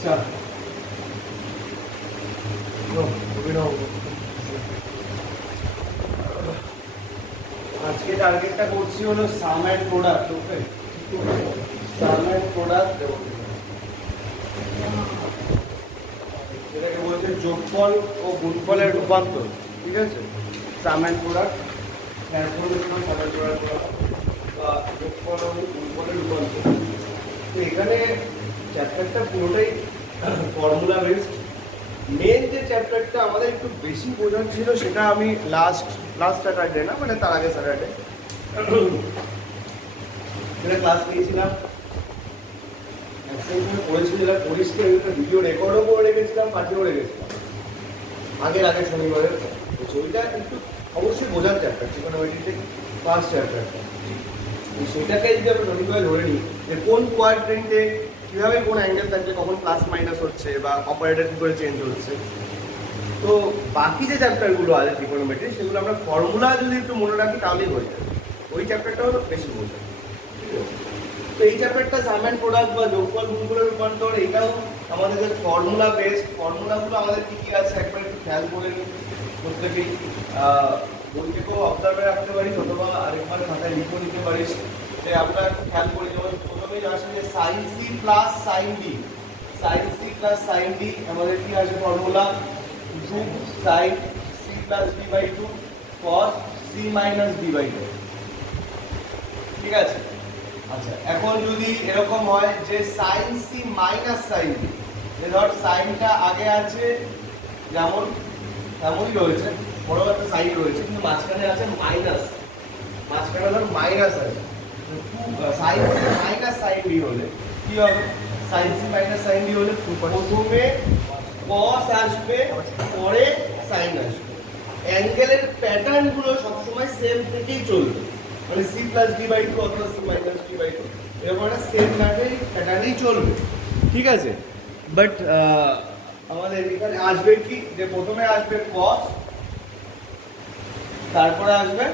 আচ্ছা আজকে টার্গেটটা করছি হলো সাম and product. Okay, some and product যেটাকে বলছে যোগফল ও গুণফলের রূপান্তর। ঠিক আছে, সাম and product transformation some and product বা যোগফল ও গুণফলের রূপান্তর। তো এখানে চ্যাপ্টারটা পুরোটাই ফর্মুলা বেসড। মেন যে চ্যাপ্টারটা আমাদের একটু বেশি বোঝার ছিল সেটা আমি লাস্ট স্যাটারডে না, মানে তার আগে স্যাটারডে যেটা ক্লাস নিয়েছিলাম করেছিলাম, পরিষ্কার একটা ভিডিও রেকর্ডও করে রেখেছিলাম, পাঠিয়েও রেখেছিলাম আগের শনিবারের। ওইটা একটু অবশ্যই বোঝার চ্যাপ্টার ট্রিগোনোমেট্রিতে ফার্স্ট চ্যাপ্টারটা। সেটাকে যদি আমরা সঠিকভাবে ধরে নিই যে কোন কোয়াড্রেন্টে কীভাবে কোন অ্যাঙ্গেল থাকলে কখন প্লাস মাইনাস হচ্ছে বা অপারেটর কী করে চেঞ্জ হচ্ছে, তো বাকি যে চ্যাপ্টারগুলো আছে ট্রিগোনোমেট্রি সেগুলো আমরা ফর্মুলা যদি একটু মনে রাখি তাহলেই হয়ে যাবে। ওই চ্যাপ্টারটা হলো বেশি বোঝা। ঠিক আছে, তো এই চ্যাপ্টারটা সাম এন্ড প্রোডাক্ট বা যোগফল গুণফলের রূপান্তর, এটাও আমাদের যে ফর্মুলা বেসড। ফর্মুলাগুলো আমাদের কী কী আছে একবার একটু খেয়াল করে নিই প্রত্যেকেই। বই থেকেও অবজার্ভে রাখতে পারিস অথবা আরেকবার খাতায় লিখে নিতে পারিস। যে আমরা একটু খেয়াল করি, যেমন প্রথমেই আসে যে sine C plus sine D. Sine C plus sine D আমাদের কি আসে formula? 2 sine C plus D by 2 cos C minus D by 2। ঠিক আছে, আচ্ছা এখন যদি এরকম হয় যে sine C minus sine D, যে ধর সাইনটা আগে আছে যেমন তেমনই রয়েছে, বড় একটা সাইন রয়েছে, কিন্তু মাঝখানে আছে মাইনাস, মাঝখানে ধর মাইনাস আছে। Sine C minus sine D হলে কি হবে? Sine C minus sine D হলে প্রথমে কস আসবে, পরে সাইন আসবে। অ্যাঙ্গেলের প্যাটার্ন গুলো সবসময় সেম থেকেই চলবে, মানে সি প্লাস ডি বাই 2 অথবা সি মাইনাস ডি বাই 2 এরকম একটা সেম প্যাটার্নেই চলবে। ঠিক আছে, বাট আমাদের এখানে আসবে কি, যে প্রথমে আসবে কস, তারপরে আসবে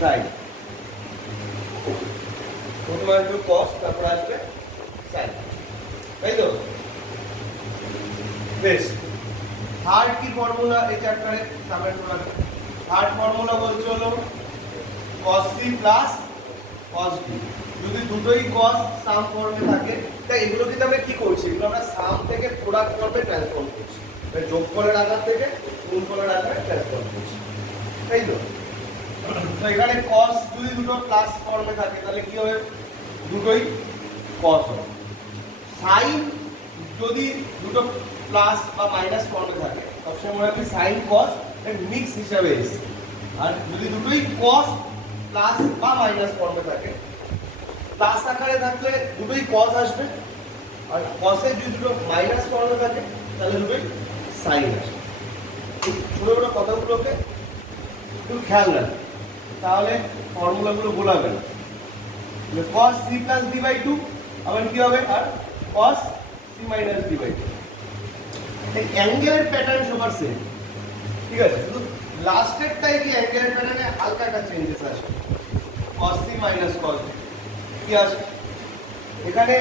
সাইন। প্রথমে আসবে কস, তারপরে আসবে সাইন, তাই তো? বেশ, থার্ড কি ফর্মুলা এই চ্যাপ্টারে সামের প্রোডাক্ট? থার্ড ফর্মুলা বলছে হলো cos c plus cos d। যদি দুটোই cos সাম ফর্মে থাকে, তাই এগুলো কিন্তু আমরা কি করছি, এগুলো আমরা সাম থেকে প্রোডাক্ট ফর্মে ট্রান্সফর্ম করছি, মানে যোগফলের আকার থেকে গুণফলের আকারে ট্রান্সফর্ম করছি, তাই তো? তো এখানে cos যদি দুটো প্লাস ফর্মে থাকে তাহলে কি হবে? দুটোই cos হবে। sin যদি দুটো প্লাস বা মাইনাস ফর্মে থাকে সবসময় মনে রাখবে sin cos এর মিক্স হিসাবে এসে। আর যদি দুটোই cos প্লাস বা মাইনাস ফর্মে থাকে, প্লাস আকারে থাকলে দুটোই cos আসবে, আর cos এর যদি দুটো মাইনাস ফর্মে থাকে তাহলে দুটোই sin আসবে। এই ছোট ছোট কথাগুলোকে একটু খেয়াল রাখবে, তাহলে ফর্মুলাগুলো ভোলাবে না। cos c plus d by 2 আবার কি হবে? আর cos c minus d by 2। এই অ্যাঙ্গেলের প্যাটার্ন সবার সেম। ঠিক আছে, শুধু লাস্টেরটাই কি অ্যাঙ্গেলের প্যাটার্নে হালকা একটা চেঞ্জেস আসবে। cos c minus cos d কি আসবে? এখানে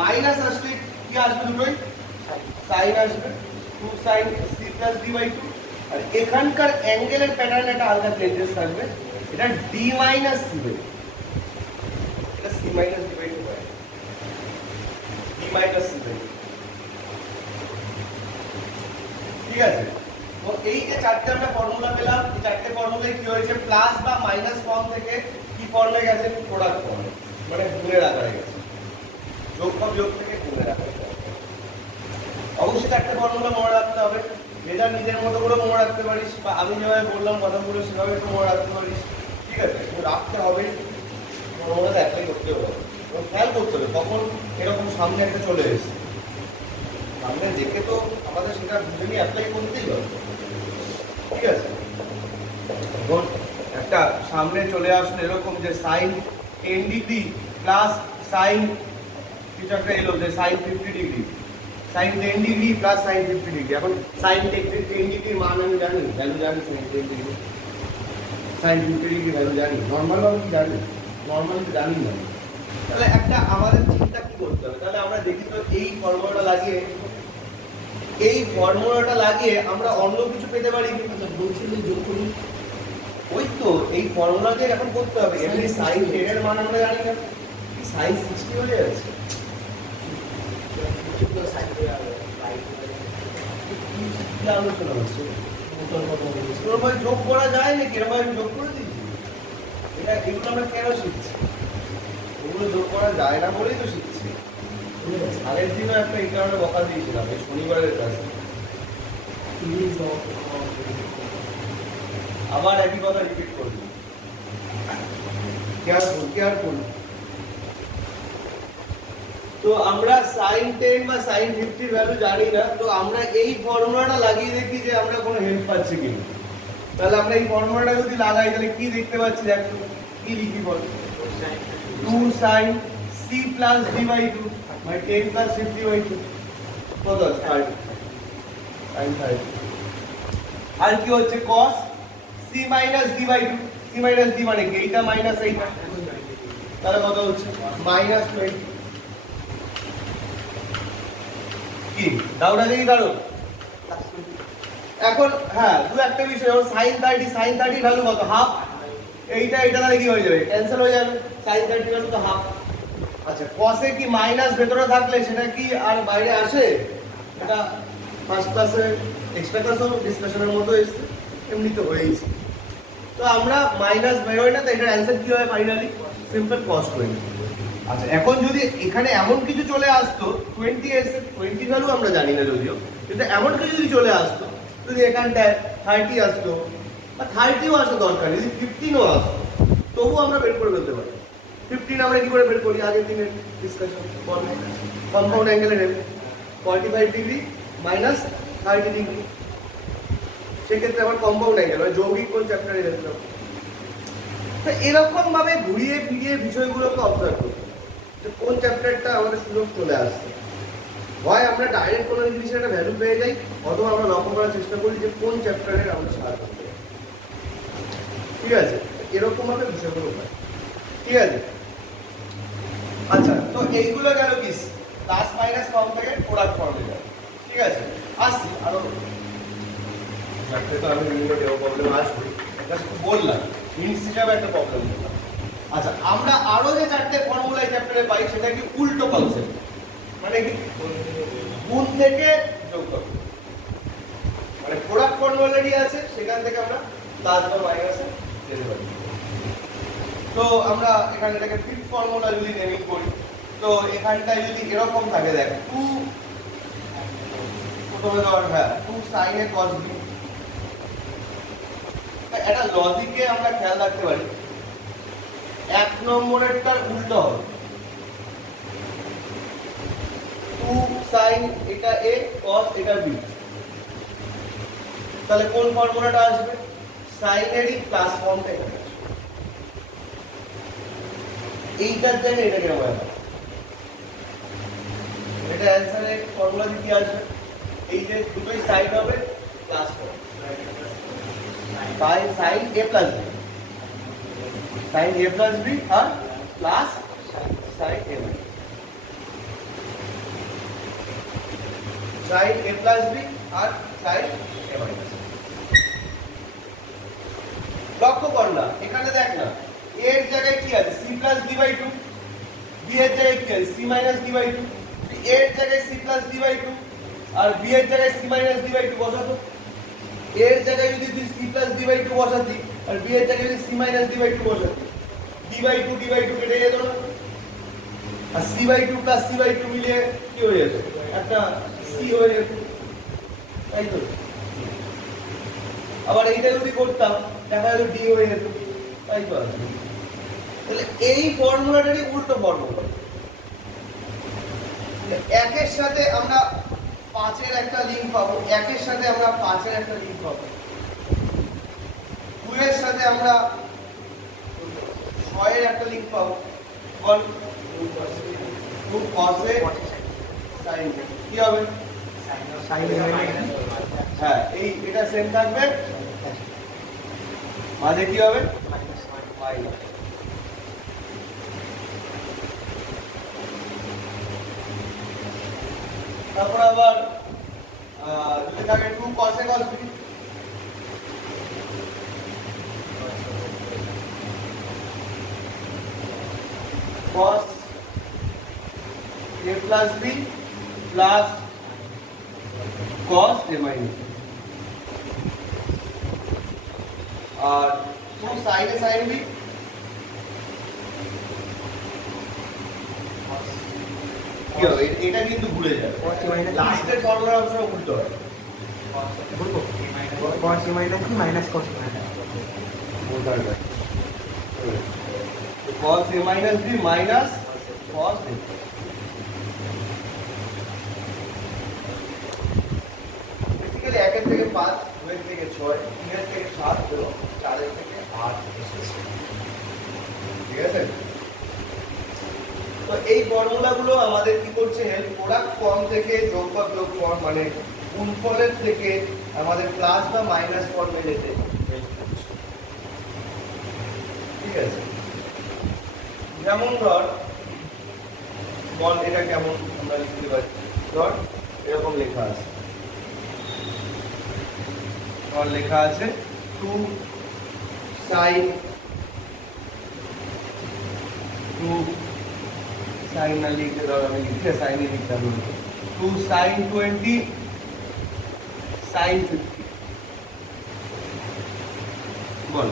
মাইনাস আসলে কি আসবে? দুটোই sin আসবে, 2 sin c plus d by 2। আর এখানকার অ্যাঙ্গেলের প্যাটার্নে একটা হালকা চেঞ্জেস থাকবে, এটা d মাইনাস c বাই 2, এটা c মাইনাস d বাই 2 হয়, d মাইনাস c বাই 2। ঠিক আছে, তো এই যে চারটে আমরা ফর্মুলা পেলাম, এই চারটে ফর্মুলায় কি হয়েছে? প্লাস বা মাইনাস ফর্ম থেকে কি ফর্মে গেছে? প্রোডাক্ট ফর্মে, মানে গুণের আকারে গেছে। যোগফল যোগ থেকে গুণের আকারে গেছে। অবশ্যই চারটে ফর্মুলা মনে রাখতে হবে, যেটা নিজের মতো করে মনে রাখতে পারিস, বা আমি যেভাবে বললাম কথাগুলো সেভাবে একটু মনে রাখতে পারিস। ঠিক আছে, রাখতে হবে, ফর্মুলাটা অ্যাপ্লাই করতে হবে, খেয়াল করতে হবে কখন এরকম সামনে একটা চলে এসেছে, সামনে দেখে তো আমাদের সেটা বুঝে নিয়ে অ্যাপ্লাই করতেই হবে। ঠিক আছে, এখন একটা সামনে চলে আসলে এরকম যে সাইন 10 ডিগ্রি প্লাস সাইন কিছু একটা এলো, যে sine 50 degree, sine 10 degree plus sine 50 degree. এখন সাইন 10 ডিগ্রির মান আমি জানি, ভ্যালু জানি, sine 10 degree sine 50 degree value জানি, নর্মাল ভাবে কি জানি? নর্মাল জানি না। তাহলে একটা আমাদের চিন্তা কি করতে হবে, তাহলে আমরা দেখি তো এই ফর্মুলাটা লাগিয়ে আমরা অন্য কিছু পেতে পারি কি? আচ্ছা বলছিলেন যোগ করুন। ওই তো এই ফর্মুলাকে এখন করতে হবে। এমনি sin 10 এর মান আমরা জানি না, sin 60 হয়ে যাচ্ছে। কি আলোচনা হচ্ছে? এরকম যোগ করা যায় নাকি? এরকম যোগ করে দিচ্ছি। এগুলো আমরা কেন শিখছি? এগুলো যোগ করা যায় না বলেই তো শিখছি। আগের দিনও একটা এই কারণে বকা দিয়েছিলাম এই শনিবারের কাছে। আবার একই কথা রিপিট করবি। কেয়ারফুল। তো আমরা sin 10 বা sin 50 এর ভ্যালু জানি না, তো আমরা এই ফর্মুলাটা লাগিয়ে দেখি যে আমরা কোনো হেল্প পাচ্ছি কিনা। তাহলে আমরা এই ফর্মুলাটা যদি লাগাই তাহলে কি দেখতে পাচ্ছি? দেখো কি লিখি বল, 2 sin c plus d by 2 by 10 plus 50 by 2 কত আছে? 30 sin 30। আর কি হচ্ছে? cos c minus d by 2, c minus d মানে কি? এইটা মাইনাস এইটা, তাহলে কত হচ্ছে? minus 20। কি ডাউট আছে কি কারো? এখন হ্যাঁ, দু একটা বিষয়, যেমন sin 30 ভ্যালু কত? হাফ। এইটা তাহলে কি হয়ে যাবে? ক্যান্সেল হয়ে যাবে, sin 30 ভ্যালু তো হাফ। আচ্ছা cos এ কি মাইনাস ভেতরে থাকলে সেটা কি আর বাইরে আসে? এটা ফার্স্ট ক্লাসে এক্সট্রা ক্লাসও ডিসকাশনের মতো এসেছে, এমনি তো হয়েছে। তো আমরা মাইনাস বেরোয় না, তো এটার অ্যান্সার কি হবে ফাইনালি? Simple cos 20। আচ্ছা এখন যদি এখানে এমন কিছু চলে আসতো 20 এসে 20 ভ্যালু আমরা জানি না যদিও, কিন্তু এমন কিছু যদি চলে আসতো, যদি এখানটায় 30 আসতো বা 30ও আসা দরকার, যদি 15ও আসতো তবুও আমরা বের করে ফেলতে পারি। 15 আমরা কি করে বের করি? আগের দিনের ডিসকাশন, কম্পাউন্ড অ্যাঙ্গেলে নেব 45 ডিগ্রি মাইনাস 30 ডিগ্রি। সেক্ষেত্রে আমার কম্পাউন্ড অ্যাঙ্গেল হয়, যৌগিক কোণ চ্যাপ্টারে দেখলাম। তো এরকম ভাবে ঘুরিয়ে ফিরিয়ে বিষয়গুলোকে অবজার্ভ করতে যে কোন চ্যাপ্টারটা আমাদের সুযোগ চলে আসছে। হয় আমরা ডাইরেক্ট কোনো জিনিসের একটা ভ্যালু পেয়ে যাই, অথবা আমরা লক্ষ্য করার চেষ্টা করি যে কোন চ্যাপ্টারের আমরা সাহায্য করি। ঠিক আছে, এরকম ভাবে বিষয়গুলো হয়। ঠিক আছে, আচ্ছা তো এইগুলো গেল কি প্লাস মাইনাস ফর্ম থেকে প্রোডাক্ট ফর্মে যায়। ঠিক আছে, আসছি আরো তো আমি বিভিন্ন প্রবলেম আসবে, এটা শুধু বললাম হিন্টস হিসাবে একটা প্রবলেম বললাম। আচ্ছা আমরা আরো যে চারটে ফর্মুলা এই চ্যাপ্টারে পাই সেটা কি উল্টো কনসেপ্ট, মানে কি গুণ থেকে যোগ করব, মানে প্রোডাক্ট ফর্মুলা অলরেডি আছে সেখান থেকে আমরা প্লাস বা মাইনাসে যেতে পারি। তো আমরা এখানে এটাকে ফিফথ ফর্মুলা যদি নেমিং করি, তো এখানটায় যদি এরকম থাকে, দেখ 2 প্রথমে ধর 2 sin a cos b। এটা লজিকে আমরা খেয়াল রাখতে পারি, এক নম্বরেরটার উল্টো হবে 2 sin এটা a cos এটা b। তাহলে কোন ফর্মুলাটা আসবে? sin এরই প্লাস ফর্মটা এখানে আসবে। এইটার জায়গায় এটা কেন হবে? এটা অ্যানসারে ফর্মুলা কি আসবে? এই যে দুটোই সাইড হবে plus form, sin a plus b, sin a plus b আর plus sin a minus, sin a plus b আর sin a minus। লক্ষ্য কর না, এখানে দেখ না, a এর জায়গায় কি আছে? c plus d by 2, b এর জায়গায় কি আছে? c minus d by 2, a এর জায়গায় c plus d by 2 R b এর জায়গায় c minus d by 2 বসাতো। a এর জায়গায় যদি তুই c plus d by 2 বসাতি R b এর জায়গায় যদি c minus d by 2 বসাতি, d by 2 কেটে যেত না, আর c by 2 plus c by 2 মিলিয়ে কি হয়ে যেত? একটা c হয়ে যেত, তাই তো? আবার এইটা যদি করতাম দেখা যেত d হয়ে যেত, তাই তো? তাহলে এই ফর্মুলাটারই উল্টো ফর্মুলা। একের সাথে আমরা 5 এর একটা লিংক পাবো, একের সাথে আমরা 5 এর একটা লিংক পাবো, 2 এর সাথে আমরা 6 এর একটা লিংক পাবো। বল 2 cos a sin a কি হবে? হ্যাঁ, এই এটা সেম থাকবে, মাঝে কি হবে? মাইনাস। তারপর আবার যদি থাকে 2 cos a cos b, cos a plus b plus cos a minus b, R 2 sin a sin b কি হবে, এটা কিন্তু ভুলে যাবে, লাস্টের ফর্মুলা অপশন উল্টো হয়, cos a minus b minus cos a minus cos a minus b minus cos a, basically 1 এর থেকে 5, 2 এর থেকে 6, 3 এর থেকে 7 এবং 4 এর থেকে 8 এসেছে, ঠিক আছে। তো এই ফর্মুলাগুলো আমাদের কি করছে, হেল্প, প্রোডাক্ট ফর্ম থেকে যোগ বা বিয়োগ ফর্ম মানে গুণফলের থেকে আমাদের প্লাস বা মাইনাস ফর্মে যেতে হেল্প করছে, ঠিক আছে। যেমন ধর বল এটা কেমন আমরা লিখতে পারি, ধর এরকম লেখা আছে, ধর লেখা আছে 2 sin 2 sin না লিখতে ধর আমি লিখতে sin এ লিখতাম 2 sin 20 sin 50, বল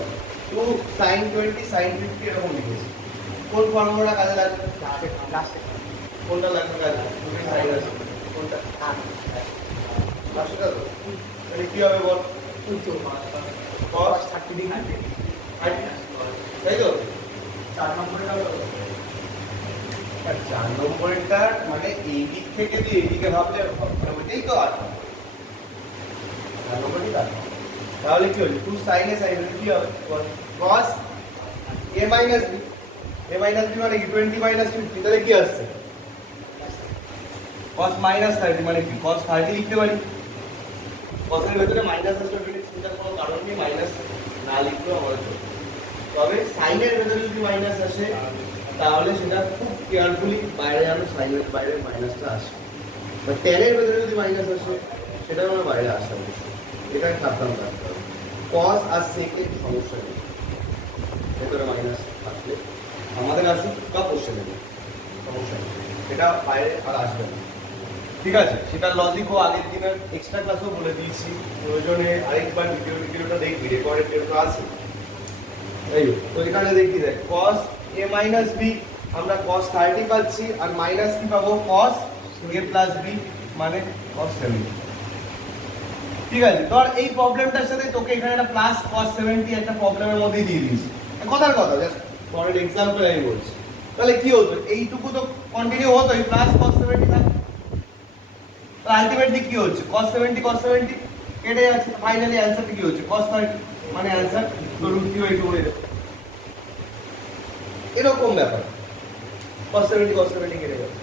2 sin 20 sin 50 এরকম লিখেছি, কোন ফর্মুলাটা কাজে লাগবে, কোনটা লাগবে কাজে, দুটোই সাইন আছে, কোনটা লাস্টটা তো তাহলে কি হবে বল, cos 30 ডিগ্রি, তাই তো 4 নম্বরটা হলো, 4 নম্বরটা মানে এই দিক থেকে তুই এই দিকে ভাবলে হবে, ওইটাই তো আর 4 নম্বরই কাজ, তাহলে কি হলো 2 sin a sin কি হবে cos a minus b, a minus b মানে কি 20 minus 50, তাহলে কি আসছে cos minus 30 মানে কি cos 30 লিখতে পারি, cos এর ভিতরে মাইনাস আসলে চিন্তার কোনো কারণ নেই, মাইনাস না লিখলেও আমাদের চলবে, তবে sin এর ভিতরে যদি মাইনাস আসে তাহলে সেটা খুব কেয়ারফুলি বাইরে যেন sin এর বাইরে মাইনাসটা আসে, বা tan এর ভিতরে যদি মাইনাস আসে সেটা যেন বাইরে আসে, এটা সাবধান থাকতে হবে, cos আর sec এর সমস্যা নেই, ভিতরে মাইনাস থাকলে আমাদের আসুক বা কোশ্চেন নেই সমস্যা নেই, এটা বাইরে আর আসবে না, ঠিক আছে। সেটা লজিকও আগের দিনের এক্সট্রা ক্লাসও বলে দিয়েছি, প্রয়োজনে আরেকবার ভিডিওটা দেখবি, রেকর্ডেড ভিডিও আছে, এই তো এখানে দেখি দেখ cos a minus b আমরা cos 30 পাচ্ছি, আর মাইনাস কি পাবো cos a plus b মানে cos 70, ঠিক আছে। ধর এই প্রবলেমটার সাথে তোকে এখানে একটা প্লাস cos 70 একটা প্রবলেমের মধ্যে দিয়ে দিয়েছি, কথার কথা জাস্ট ফর এন এক্সাম্পল আমি বলছি, তাহলে কি হতো এইটুকু তো কন্টিনিউ হতো, এই প্লাস cos 70 থাকে, তাহলে আলটিমেটলি কি হচ্ছে cos 70 কেটে যাচ্ছে, ফাইনালি অ্যানসারটা কি হচ্ছে cos 30, মানে অ্যানসার তো √3/2 হয়ে যাবে, এরকম ব্যাপার cos 70 কেটে যাবে,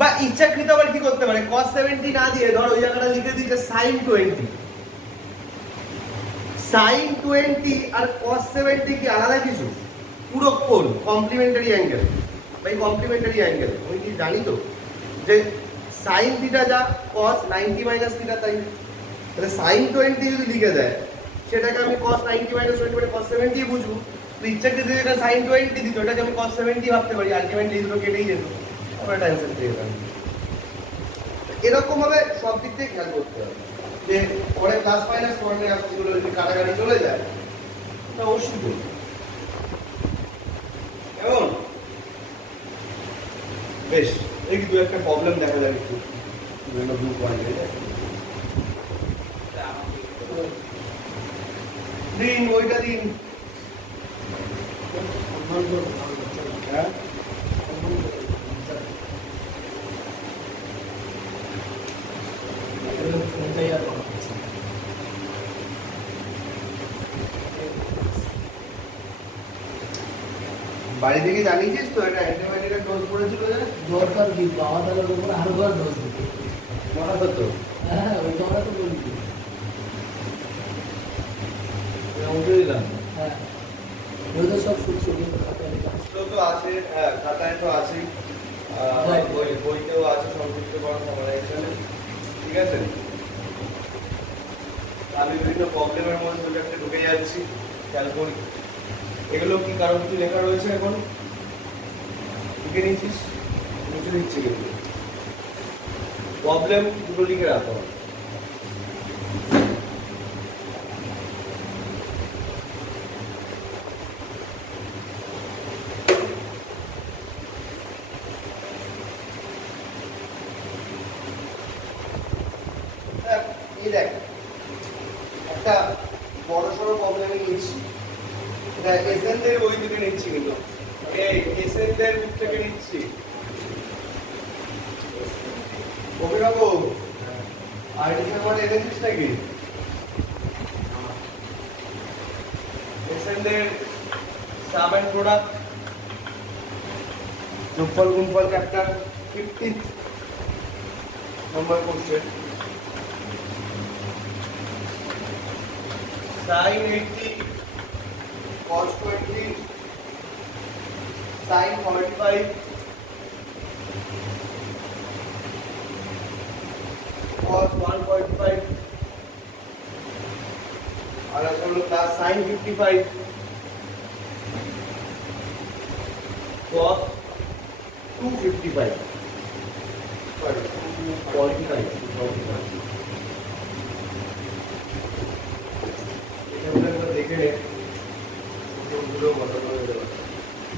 বা ইচ্ছাকৃত আবার কি করতে পারে cos 70 না দিয়ে ধর ওই জায়গাটা লিখে দিয়েছে sin 20, sin 20 আর cos 70 কি আলাদা কিছু, পুরো কোণ কমপ্লিমেন্টারি অ্যাঙ্গেল, ভাই কমপ্লিমেন্টারি অ্যাঙ্গেল আমি কি জানি তো যে sin থিটা যা cos 90 মাইনাস থিটা তাই, তাহলে sin 20 যদি লিখে দেয় সেটাকে আমি cos 90 মাইনাস 20 মানে cos 70 বুঝবো, তো ইচ্ছাকৃত যদি এটা sin 20 দিত এটাকে আমি cos 70 ভাবতে পারি, আলটিমেটলি এই দুটো কেটেই যেত, আমরা এটা অ্যানসার পেয়ে গেলাম। এরকম ভাবে সব দিক থেকে খেয়াল করতে হবে যে পরে প্লাস মাইনাস ফর্মে আসলে যদি কাটাকাটি চলে যায় তা অবশ্যই করবে, এবং বেশ এই দু একটা প্রবলেম দেখা যাবে একটু বিভিন্ন গ্রুপ পয়েন্টে দিন ওইটা দিন, হ্যাঁ বাড়ি থেকে জানিয়েছিস তো এটা অ্যান্টিবায়োটিকের ডোজ পড়েছিল জানিস, দরকার কি বাবা তাহলে উপর আরো বার ডোজ দিতে, মনে তো হ্যাঁ ওই কথা তো বলি, উঠে দিলাম, হ্যাঁ ওই তো সব সূত্র কিন্তু খাতায় লেখা আছে, তো আছে, হ্যাঁ খাতায় তো আছে, বইতেও আছে সংযুক্ত করা সামারাইজেশনে, ঠিক আছে। আমি বিভিন্ন প্রবলেমের মধ্যে একটা ঢুকে যাচ্ছি, খেয়াল করি এগুলো কি কারো কিছু লেখা রয়েছে এখন লিখে নিচ্ছিস, লিখে দিচ্ছি কিন্তু প্রবলেম দুটো লিখে রাখো। এই দেখ একটা বড় সড়ো প্রবলেমই নিচ্ছি, এটা এসএনদের বই থেকে নিচ্ছি, কিন্তু এই এসএনদের বুক থেকে নিচ্ছি। অভিনব আর্টিকেল মানে এনেছিস নাকি? এসএনদের সাব এন্ড প্রোডাক্ট যোগফল গুণফল চ্যাপ্টার 15 নম্বর question. sin 80 cos 20 sin 45 cos 145 और ऐसा लोग क्लास sin 55 cos 255 sorry 245 দেখে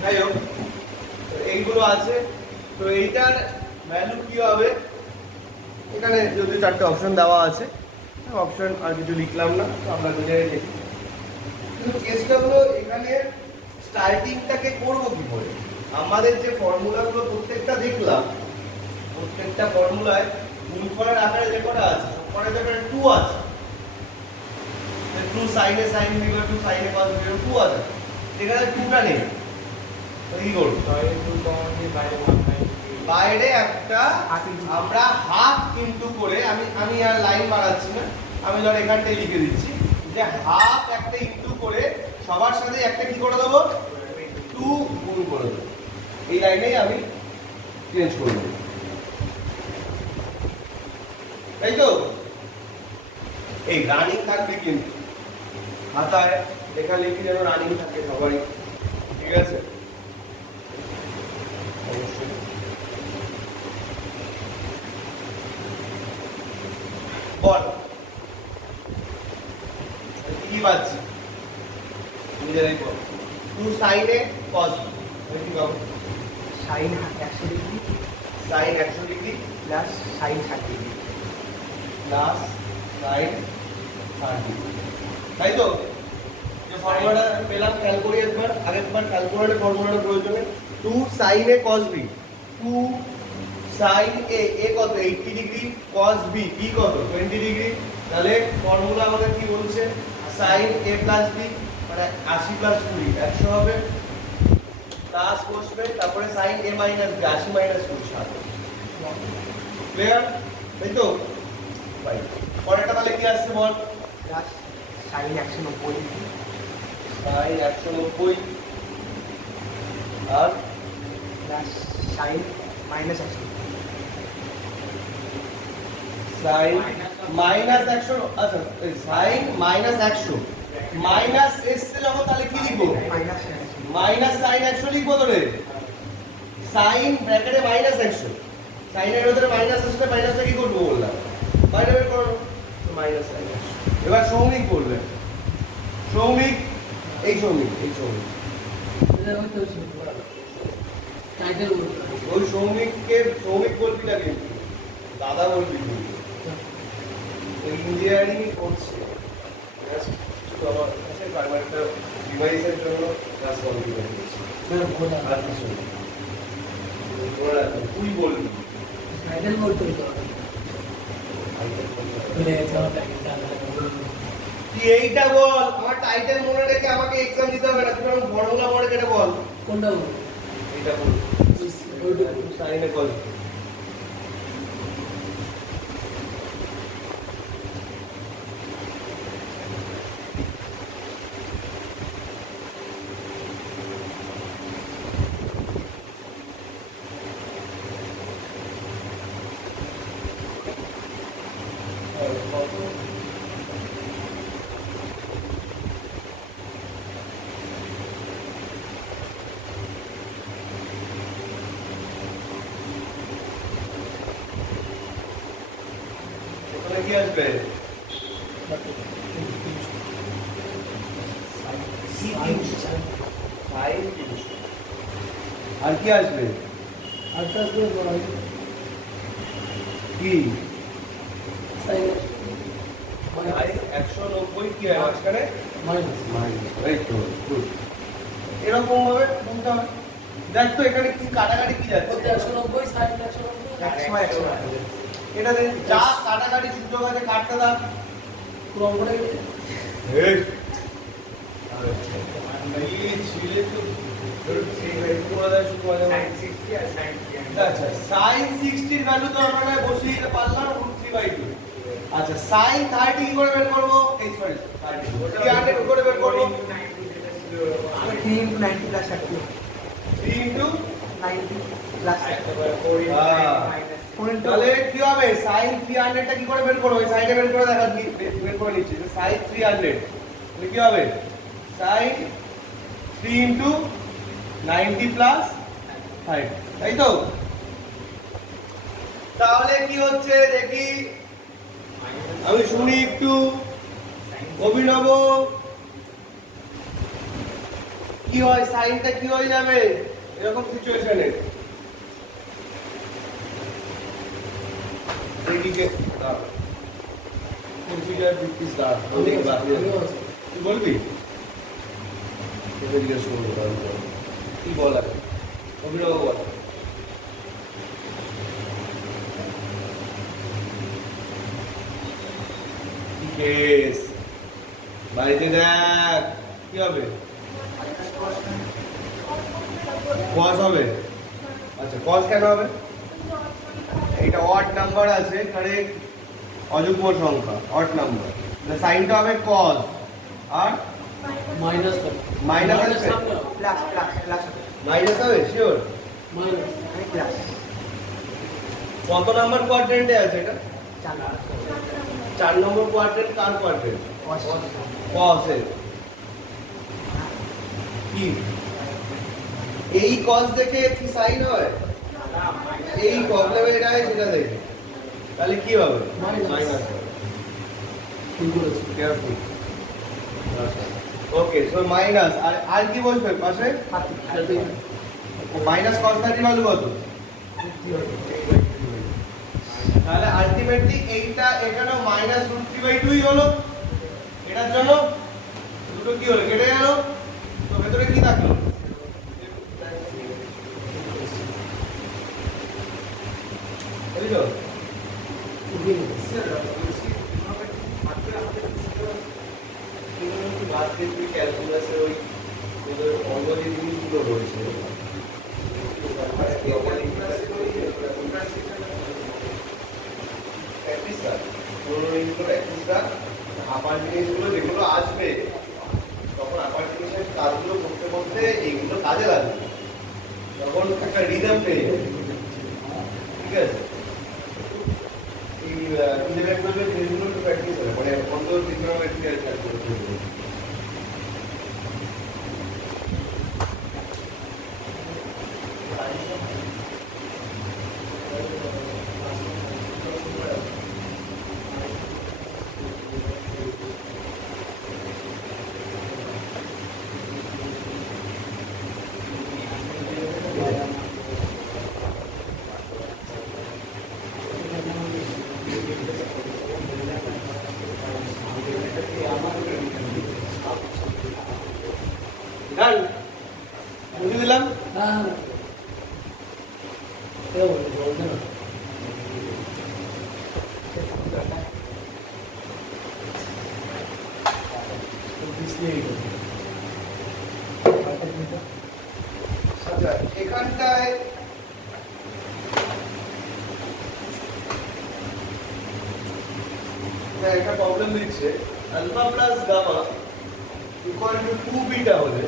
যাই হোক এইগুলো আছে। তো এইটার ভ্যালু কি হবে, এখানে যদি চারটে অপশন দেওয়া আছে, অপশন আর কিছু লিখলাম না, তো আমরা বুঝে লিখি। কিন্তু কেসটা হলো এখানে স্টার্টিংটাকে করবো কি করে। আমাদের যে ফর্মুলাগুলো প্রত্যেকটা দেখলাম, প্রত্যেকটা ফর্মুলায় গুণফলের আকারে যে কটা আছে, সবকটার জায়গায় 2 আছে। 2 sin a sin b = 2 sin a cos b = 2 আছে, এখানে 2টা নেই, তো কি করব? বাইরে একটা আমরা হাফ ইনটু করে, আমি আর লাইন বাড়াচ্ছি না, আমি ধর এখানটাই লিখে দিচ্ছি যে হাফ একটা ইনটু করে সবার সাথে একটা কি করে দেবো, 2 গুণ করে দেবো। এই লাইনেই আমি চেঞ্জ করে দেবো, তাই তো? এই রানিং থাকবে কিন্তু খাতায় লেখালেখি যেন রানিং থাকে সবারই, ঠিক আছে? অবশ্যই বল কি পাচ্ছি নিজেরাই বল। 2 sin a cos b কি পাবো? sin 100 degree sin 100 degree plus sin 60 degree plus sin 60 degree, তাই তো? যে ফর্মুলাটা পেলাম খেয়াল করি একবার, আরেকবার ক্যালকুলেটর ফর্মুলাটা প্রয়োজনে। 2 sin a cos b, 2 sin a কত 80 ডিগ্রি, cos b কত 20 ডিগ্রি, তাহলে ফর্মুলা আমাদের কি বলছে, sin a plus b মানে 80 plus 20 100 হবে, প্লাস বসবে, তারপরে sin a minus b 80 minus 20 60। Clear, তাই তো? ভাই পরেরটা তাহলে কি আসছে বল? প্লাস sin 190 ডিগ্রি sin 190 আর plus sin minus 100 sin minus 100, আচ্ছা sin minus 100 মাইনাস এসছে যখন, তাহলে কি লিখবো? মাইনাস sin 100 লিখবো তো রে, sin ব্র্যাকেটে মাইনাস 100, sin এর ভিতরে মাইনাস আসলে মাইনাসটা কি করবো বললাম, বাইরে বের করো, মাইনাস sin 100। এবার সৌমিক বলবে, সৌমিক এই সৌমিক টাইটেল ওই সৌমিককে সৌমিক বলবি না কিন্তু দাদা বলবি, ইঞ্জিনিয়ারিং করছে, তো আমার কাছে একটা ডিভাইসের জন্য ক্লাস কমপ্লিট হয়ে গেছে, আর কিছু না। তুই বলবি টাইটেল বলতে তুই এইটা বল, আমার টাইটেল মনে রেখে আমাকে এক্সাম দিতে হবে না, তুই আমার ফর্মুলা মনে কেটে বল। কোনটা বল? এইটা বল, সাইনে কল। এখানে কি আসবে? আর কি আসবে? কি? 190 কি হয় মাঝখানে? এই তো, good. এরকম ভাবে বলতে হবে। দেখ তো এখানে কি কাটাকাটি কি যাচ্ছে? এটা দেখ, যা কাটাকাটি সূত্র কাটে কাটতে দাও। এই আরে এই ছিলে তো পুরো দেয় শুধু আচ্ছা sin 60 এর ভ্যালু তো আমরা বসিয়ে দিতে পারলাম √3/2। আচ্ছা sin 30 কি করে বের করব? এই সরি 30 300 কি করে বের করব? 3 into 90 plus 30. 3 into 90 plus 4 into তাহলে কি হবে? sin 300 টা কি করে বের করব? এই সাইডে বের করে দেখা বের করে নিচ্ছি। sin 300 তাহলে কি হবে? sin 3 into 90 plus 5, তাই তো? তাহলে কি হচ্ছে দেখি, আমি শুনি একটু। অভিনব কি হয়? সাইনটা কি হয়ে যাবে এরকম সিচুয়েশনে? এদিকে কনসিডার দিস দাঁড় অনেক বাকি আছে। তুই বলবি? তোকে জিজ্ঞেস করবো কি বলা অভিনব বল। কেস বাড়িতে দেখ কি হবে? কস হবে। আচ্ছা কস কেন হবে? এটা অড নাম্বার আছে, কারেক্ট, অযুগ্ম সংখ্যা, অড নাম্বার। সাইনটা হবে কস আর minus মাইনাস আসবে। plus মাইনাস হবে শিওর? minus plus কত নাম্বার কোয়াড্রেন্টে আছে এটা? 4 নম্বর কোয়াড্রেন্ট। কার কোয়াড্রেন্ট? কস এর। কি এই কস দেখে কি সাইন হয়? এই প্রবলেমে এটা হয় সেটা দেখে। তাহলে কি হবে? মাইনাস হবে। কেয়ারফুল। ওকে সো মাইনাস আর কি বসবে পাশে? মাইনাস cos 30 ভ্যালু কত? তাহলে আলটিমেটলি এইটা এখানেও মাইনাস √3/2 হলো। এটার জন্য দুটো কি হলো? কেটে গেল। তো ভেতরে কি থাকলো? বুঝলো? বাদ দিয়ে তুই ক্যালকুলাসের ওই অঙ্গলি জিনিসগুলো রয়েছে। আপার জিনিসগুলো যেগুলো আসবে তখন আপার জিনিসের কাজগুলো করতে করতে এইগুলো কাজে লাগবে, তখন একটা রিদম পেয়ে যাবে। ঠিক আছে, এই ইলেভেন টুয়েলভের জিনিসগুলো একটু প্র্যাকটিস হবে, মানে অন্য ত্রিকোণমিতি করতে হবে। ডান, বুঝে দিলাম। আচ্ছা এখানটায় একটা প্রবলেম দিচ্ছে, alpha plus gamma equal to 2 beta হলে,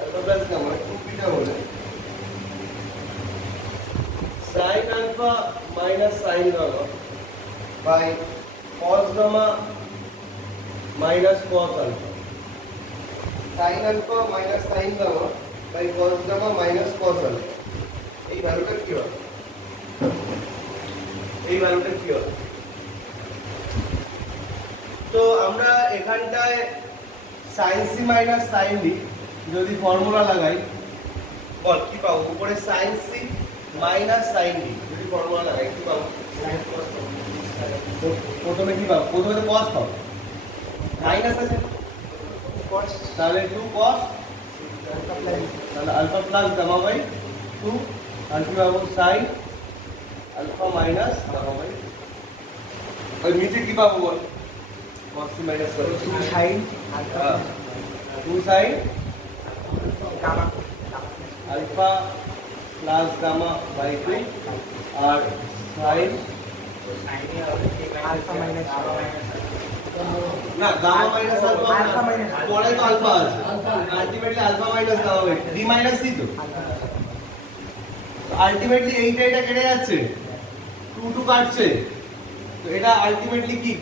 আলফা প্লাস গামা 2 বিটা হলে sin alpha minus sin gamma by cos gamma minus cos alpha, sin alpha minus sin gamma by cos gamma minus cos alpha, এই ভ্যালুটা কি হবে? এই ভ্যালুটা কি হবে? তো আমরা এখানটায় sin c minus sin d যদি ফর্মুলা লাগাই, বল কি পাবো? উপরে sin c minus sin d যদি ফর্মুলা লাগাই কি পাবো? প্রথমে কি পাবো? প্রথমে তো cos পাবো, মাইনাস আছে cos তাহলে 2 cos, alpha plus তাহলে আলফা প্লাস গামা বাই 2, আর কি পাবো? sin alpha minus gamma by, আর নিচে কি পাবো বল? cos c minus cos 2 sin alpha 2 sin gamma alpha plus gamma by 2 আর sin alpha minus না gamma minus alpha, Alpha minus পরে তো আলফা আছে, ultimately alpha minus gamma by d minus c, তো আলটিমেটলি এইটা এটা কেটে যাচ্ছে, 2 2 কাটছে, তো এটা আলটিমেটলি কি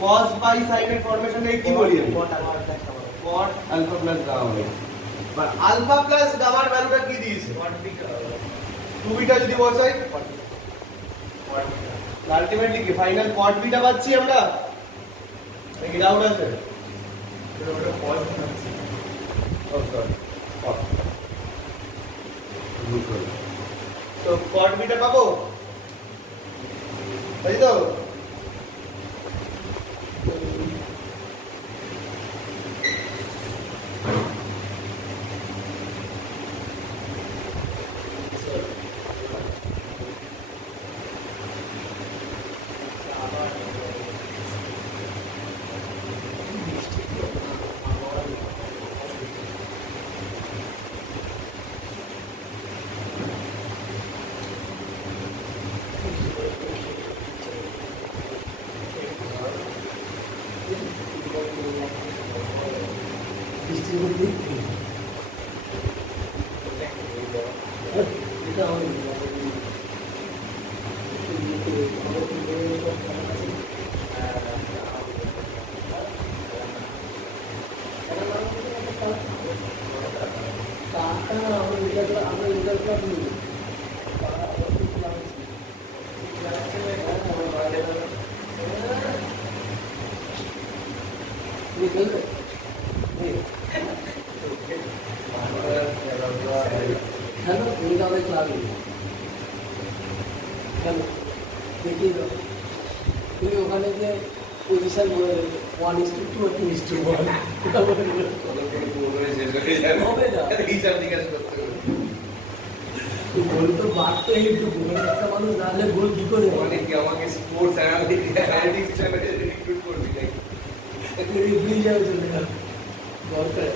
cos বাই sin এর ফরমেশনটাকে কি বলি আমি? cot alpha plus gamma cot alpha plus gamma by, but alpha plus গামার ভ্যালুটা কি দিয়েছে? 2 বিটা যদি বসাই আলটিমেটলি কি ফাইনাল cot বিটা পাচ্ছি আমরা, নাকি ডাউট আছে? ও সরি, cot, তো cot বিটা পাবো, তাই তো? তুমি ওখানে যে পজিশন 1:2 আর 2:1 হবে না, গোল তো বাড়তে একটু গোল, একটা মানুষ নাহলে গোল কি করে হবে? আমাকে স্পোর্টস অ্যানালিটিক্স হিসেবে রিক্রুট করবি নাকি? রিপ্লি যাবে চলে যাবে দরকার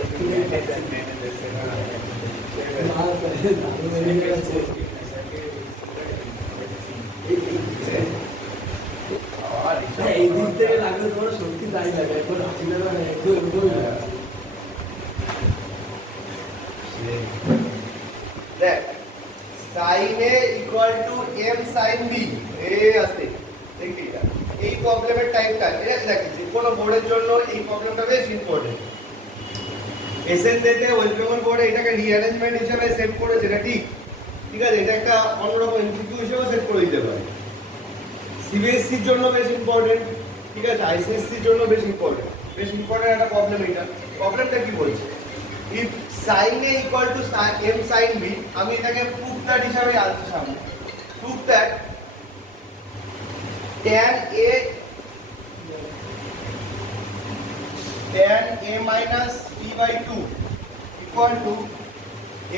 এই দিক থেকে লাগলে তোমার সত্যি তাই লাগে, এখন আসলে মানে একদম দেখ sin a equal to m sin b, আছে দেখি এটা এই প্রবলেমের টাইপটা, এটা দেখ যে কোনো বোর্ডের জন্য এই প্রবলেমটা বেশ ইম্পর্টেন্ট। এসএনতে ওয়েস্ট বেঙ্গল বোর্ডে এটাকে রিঅ্যারেঞ্জমেন্ট হিসেবে সেট করেছে, এটা ঠিক ঠিক আছে, এটা একটা অন্যরকম এমসিকিউ হিসেবে সেট করে দিতে পারে। সিবিএসসি এর জন্য বেশ ইম্পর্টেন্ট, ঠিক আছে, আইসিএসসি এর জন্য বেশ ইম্পর্টেন্ট একটা প্রবলেম। এটা প্রবলেমটা কি বলছে? if sin a equal to m sin b, আমি এটাকে proof that হিসাবে আনছি সামনে। proof that tan a minus b by 2 equal to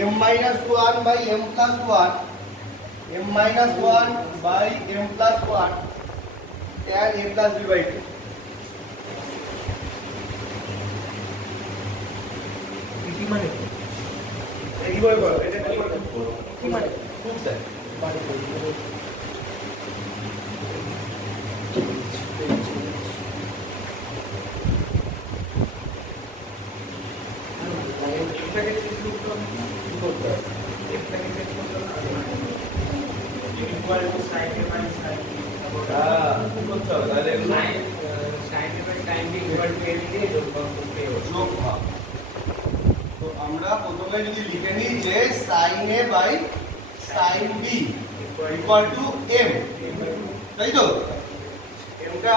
m minus 1 by m plus 1, m minus 1 by m plus 1 tan a plus b by 2। কি মানে এই বই করো, এটা কি মানে proof that এটাকে চেক করতে হবে, কি করতে হবে? এটাকে চেক করতে হবে equal to sin a minus sin b হ্যাঁ কি করতে হবে তাহলে এগুলো যোগফল। তো আমরা প্রথমে যদি লিখে নিই যে sin a by sin b equal to m, তাই তো? এমটা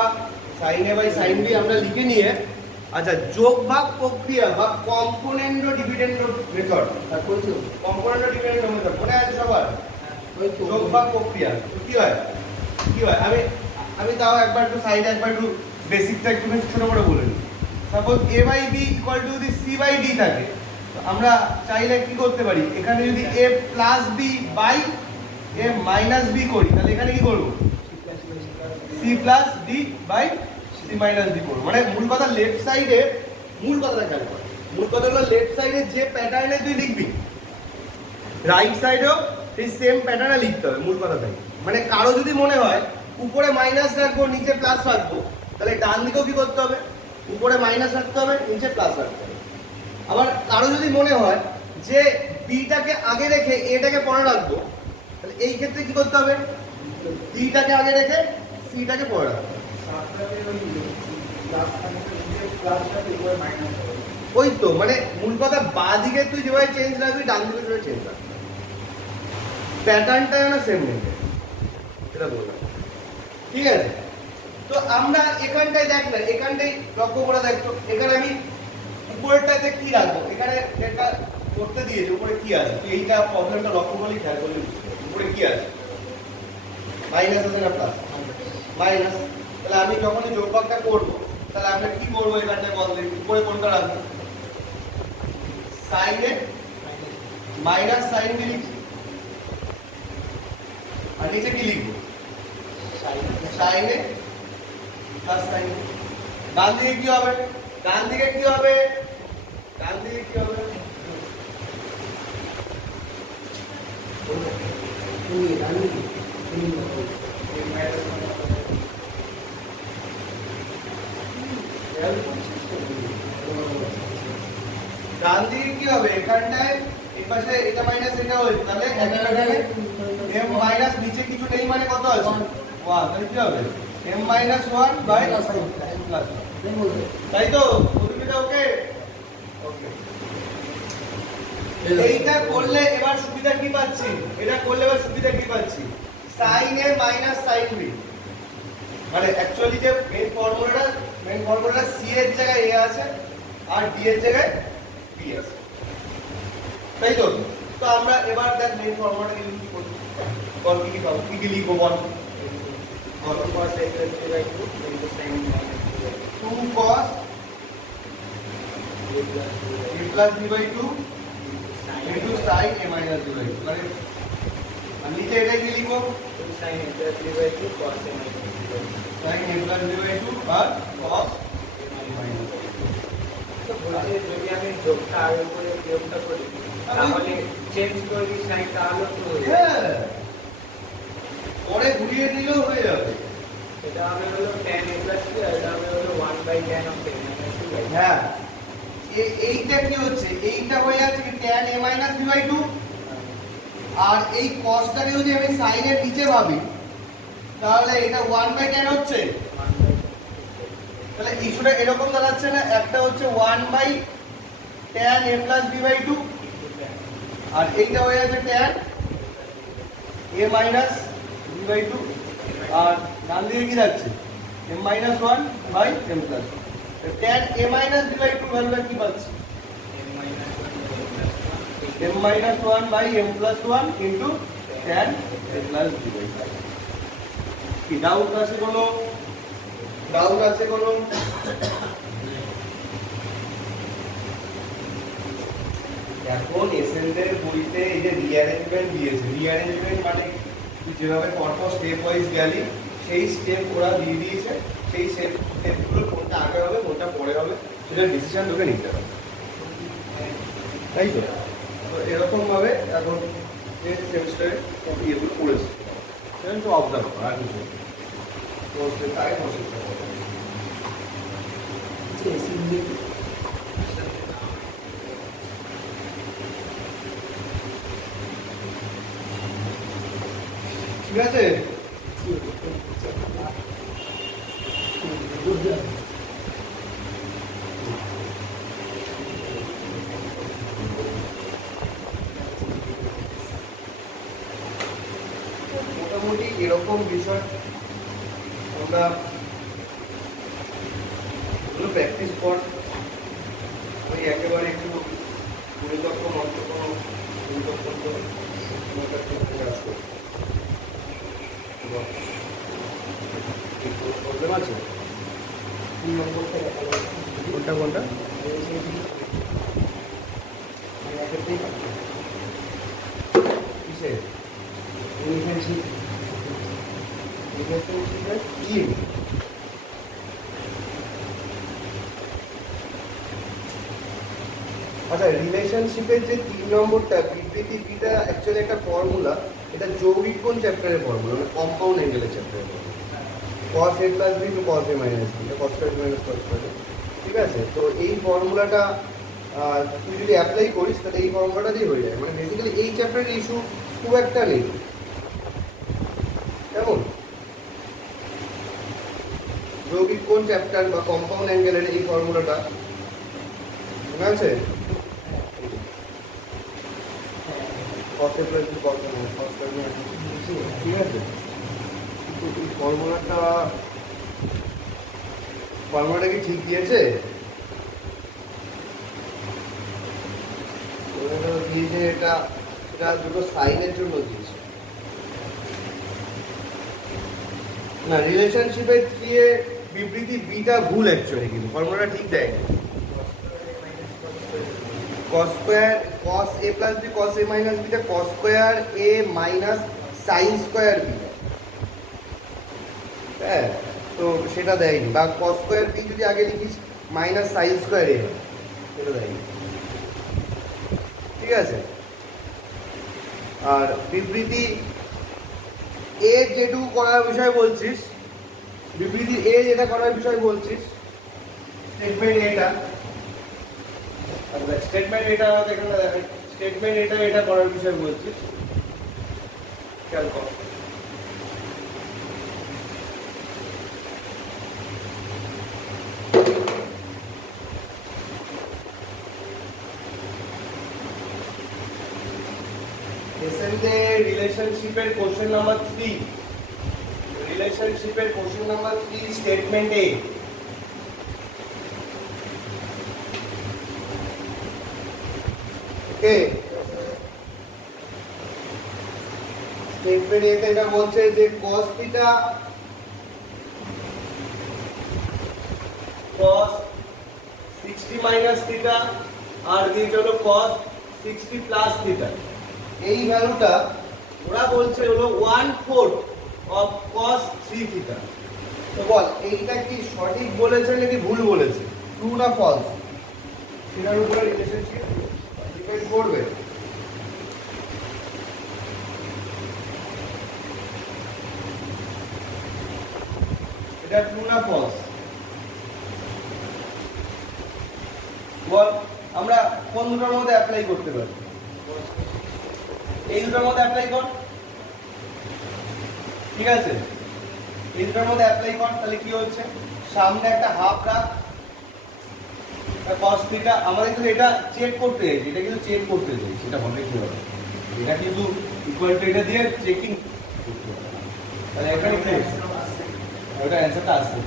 sin a by sin b আমরা লিখে নিয়ে, আচ্ছা যোগ ভাগ প্রক্রিয়া বা কম্পোনেন্ট ও ডিভিডেন্ড মেথড, কম্পোনেন্ট ও ডিভিডেন্ড মেথড মনে আছে সবার? যোগ ভাগ প্রক্রিয়া কি হয় কি হয়, আমি তাও একবার একটু সাইডে একবার একটু বেসিকটা একটু ছোট করে বলে নিই। Suppose a by b equal to যদি c বাই d থাকে, তো আমরা চাইলে কি করতে পারি, এখানে যদি a plus b by a minus b করি, তাহলে এখানে কি করব, c plus d by c minus d করব। মানে মূল কথা লেফট সাইডে, মূল কথাটা খেয়াল কর, মূল কথা হলো লেফট সাইডে যে প্যাটার্নে তুই লিখবি, রাইট সাইডেও সেই সেম প্যাটার্নে লিখতে হবে, মূল কথা তাই। মানে কারো যদি মনে হয় উপরে মাইনাস রাখবো নিচে প্লাস রাখবো, তাহলে ডান দিকেও কি করতে হবে, উপরে মাইনাস রাখতে হবে নিচে প্লাস রাখতে হবে। আবার কারো যদি মনে হয় যে বিটাকে আগে রেখে এটাকে পরে রাখবো, তাহলে এই ক্ষেত্রে কি করতে হবে, বিটাকে আগে রেখে সিটাকে পরে রাখবো। ওই তো মানে মূল কথা বাঁ দিকে তুই যেভাবে চেঞ্জ রাখবি ডান দিকে যেভাবে চেঞ্জ রাখবি, প্যাটার্নটা যেন সেম নেই, এটা বললাম। ঠিক আছে, তো আমরা এখানটায় দেখ না, এখানটাই লক্ষ্য করে দেখতো, এখানে আমি উপরেরটাতে কি রাখবো, এখানে একটা করতে দিয়েছে উপরে কি আছে, তো এইটা প্রবলেমটা লক্ষ্য করলে খেয়াল করলে উপরে কি আছে, মাইনাস আছে না প্লাস, মাইনাস। তাহলে আমি যখনই যোগভাগটা করবো, তাহলে আমরা কি করবো, এখানটায় বল দেখি উপরে কোনটা রাখবো, সাইন এ মাইনাস সাইন বি লিখছি, আর নিচে কি লিখবো, সাইন এ প্লাস সাইন। ডান দিকে কি হবে, ডান দিকে কি হবে, ডান দিকে কি হবে, ডান দিকে কি হবে, এখানটায় এই পাশে এটা মাইনাস এটা হয়েছে, তাহলে m মাইনাস নিচে কিছু নেই মানে কত আছে 1, তাহলে কি হবে m মাইনাস 1 বাই প্লাস, তাই তো? প্রতিটা ওকে ওকে। এইটা করলে এবার সুবিধা কি পাচ্ছি, এটা করলে এবার সুবিধা কি পাচ্ছি, sin a minus sin b, মানে অ্যাকচুয়ালি যে মেইন ফর্মুলাটা c এর জায়গায় a আছে আর d এর জায়গায় b আছে, তাই তো? তো আমরা এবার দেখ মেইন ফর্মুলাটাকে ইউজ করি, কল কি পাবো, কি লিখবো বল, cos a plus b by 2 into sin minus 2 cos a plus b by 2 into sin a minus b by 2, মানে আর নিচে এটা কি লিখবো, sin a plus b by 2 cos a minus b by 2, sin a plus b by 2 R cos a minus b by 2। তো বলছি যদি আমি যোগটা আর উপরে বিয়োগটা করি, তাহলে চেঞ্জ করি সাইন, তাহলে তো হয়ে যাবে, পরে ঘুরিয়ে দিলেও হয়ে যাবে। এটা হবে হলো tan a plus b, আর এটা হবে হলো 1 by tan of a minus b by 2। হ্যাঁ, এইটা কি হচ্ছে, এইটা হয়ে যাচ্ছে কি tan a minus b by 2, আর এই cosটাকে যদি আমি sin এর নিচে ভাবি, তাহলে এটা 1 by tan হচ্ছে, তাহলে ইস্যুটা এরকম দাঁড়াচ্ছে না, একটা হচ্ছে 1 by tan a plus b by 2, আর এইটা হয়ে যাচ্ছে tan a minus b by 2, আর ডান দিকে কি যাচ্ছে m minus 1 by m plus 1, tan a minus b by 2 ভ্যালুটা কি পাচ্ছি, m minus 1 by m plus 1 into tan a plus b by 2। কি ডাউট আছে কোনো, ডাউট আছে কোনো? এখন এসএনদের বইতে এই যে রিঅ্যারেঞ্জমেন্ট দিয়েছে, রিঅ্যারেঞ্জমেন্ট মানে তুই যেভাবে পরপর স্টেপ ওয়াইজ গেলি সেই স্টেপ ওরা দিয়ে দিয়েছে, সেই স্টেপগুলো কোনটা আগে হবে কোনটা পরে হবে সেটা ডিসিশন তোকে নিতে হবে, তাই তো? তো এরকম ভাবে এখন যে সেমিস্টারে এগুলো পড়েছে সেটা একটু অবজার্ভ করা, আর কিছু তো তাই প্রসেসটা ঠিক আছে। মোটামুটি এরকম বিষয় আমরা প্র্যাকটিস কর। আমি একেবারে একটু পরিকল্প মন্ত্র কোনো প্রবলেম আছে। কোনটা কোনটা কিসে টিম আচ্ছা, রিলেশনশিপের যে 3 নম্বরটা বিবৃতি বিটা অ্যাকচুয়ালি একটা ফর্মুলা। এটা যৌগিক কোণ চ্যাপ্টারের ফর্মুলা, মানে কম্পাউন্ড অ্যাঙ্গেলের চ্যাপ্টারের formula. cos a plus b to cos a minus b, cos square minus cos square। ঠিক আছে, তো এই ফর্মুলাটা তুই যদি অ্যাপ্লাই করিস তাহলে এই ফর্মুলাটা দিয়ে হয়ে যায়। মানে বেসিক্যালি এই চ্যাপ্টারের ইস্যু খুব একটা নেই, কেমন? যৌগিক কোণ চ্যাপ্টার বা কম্পাউন্ড অ্যাঙ্গেলের এই ফর্মুলাটা মনে আছে? cos a plus b cos a minus cos square minus। ঠিক আছে, কিন্তু এই ফর্মুলাটা কি ঠিক দিয়েছে? দিয়েছে এটা দুটো সাইনের জন্য দিয়েছে না। রিলেশনশিপের 3 এ বিবৃতি বিটা ভুল অ্যাকচুয়ালি, কিন্তু ফর্মুলাটা ঠিক দেয়নি। cos square cos a plus b cos a minus b টা cos square a minus sin square b। হ্যাঁ, তো সেটা দেয়নি। বা cos স্কয়ার b যদি আগে লিখিস মাইনাস sin স্কয়ার a, সেটা দেয়নি। ঠিক আছে, আর বিবৃতি এ যেটুকু করার বিষয় বলছিস, বিবৃতি এ যেটা করার বিষয় বলছিস, স্টেটমেন্ট এটা, স্টেটমেন্ট এটা দেখেন না, দেখেন স্টেটমেন্ট এটা করার বিষয় বলছিস, খেয়াল কর। রিলেশনশিপের কোশ্চেন নাম্বার 3, রিলেশনশিপের question number 3 statement A. Okay, statement A তে এটা বলছে যে cos theta cos 60 minus theta আর দিয়ে চলো cos 60 প্লাস থিটা। এই ভ্যালুটা ওরা বলছে হলো 1/4 অফ cos 3 থিটা। তো বল এইটা কি সঠিক বলেছে নাকি ভুল বলেছে, ট্রু না ফলস? সেটার উপরে রিলেশনশিপ ডিপেন্ড করবে। এটা ট্রু না ফলস বল। আমরা কোন দুটোর মধ্যে অ্যাপ্লাই করতে পারি? এই দুটোর মধ্যে অ্যাপ্লাই কর। ঠিক আছে, এই দুটোর মধ্যে অ্যাপ্লাই কর। তাহলে কি হচ্ছে, সামনে একটা হাফ রাখ, cos থিটা। আমাদের কিন্তু এটা চেক করতে চাইছি, এটা কিন্তু চেক করতে চাইছি, এটা হবে কি হবে, এটা কিন্তু ইকুয়াল টু এটা দিয়ে চেকিং করতে হবে। তাহলে এখানে কি হচ্ছে, ওটা অ্যানসারটা আসছে।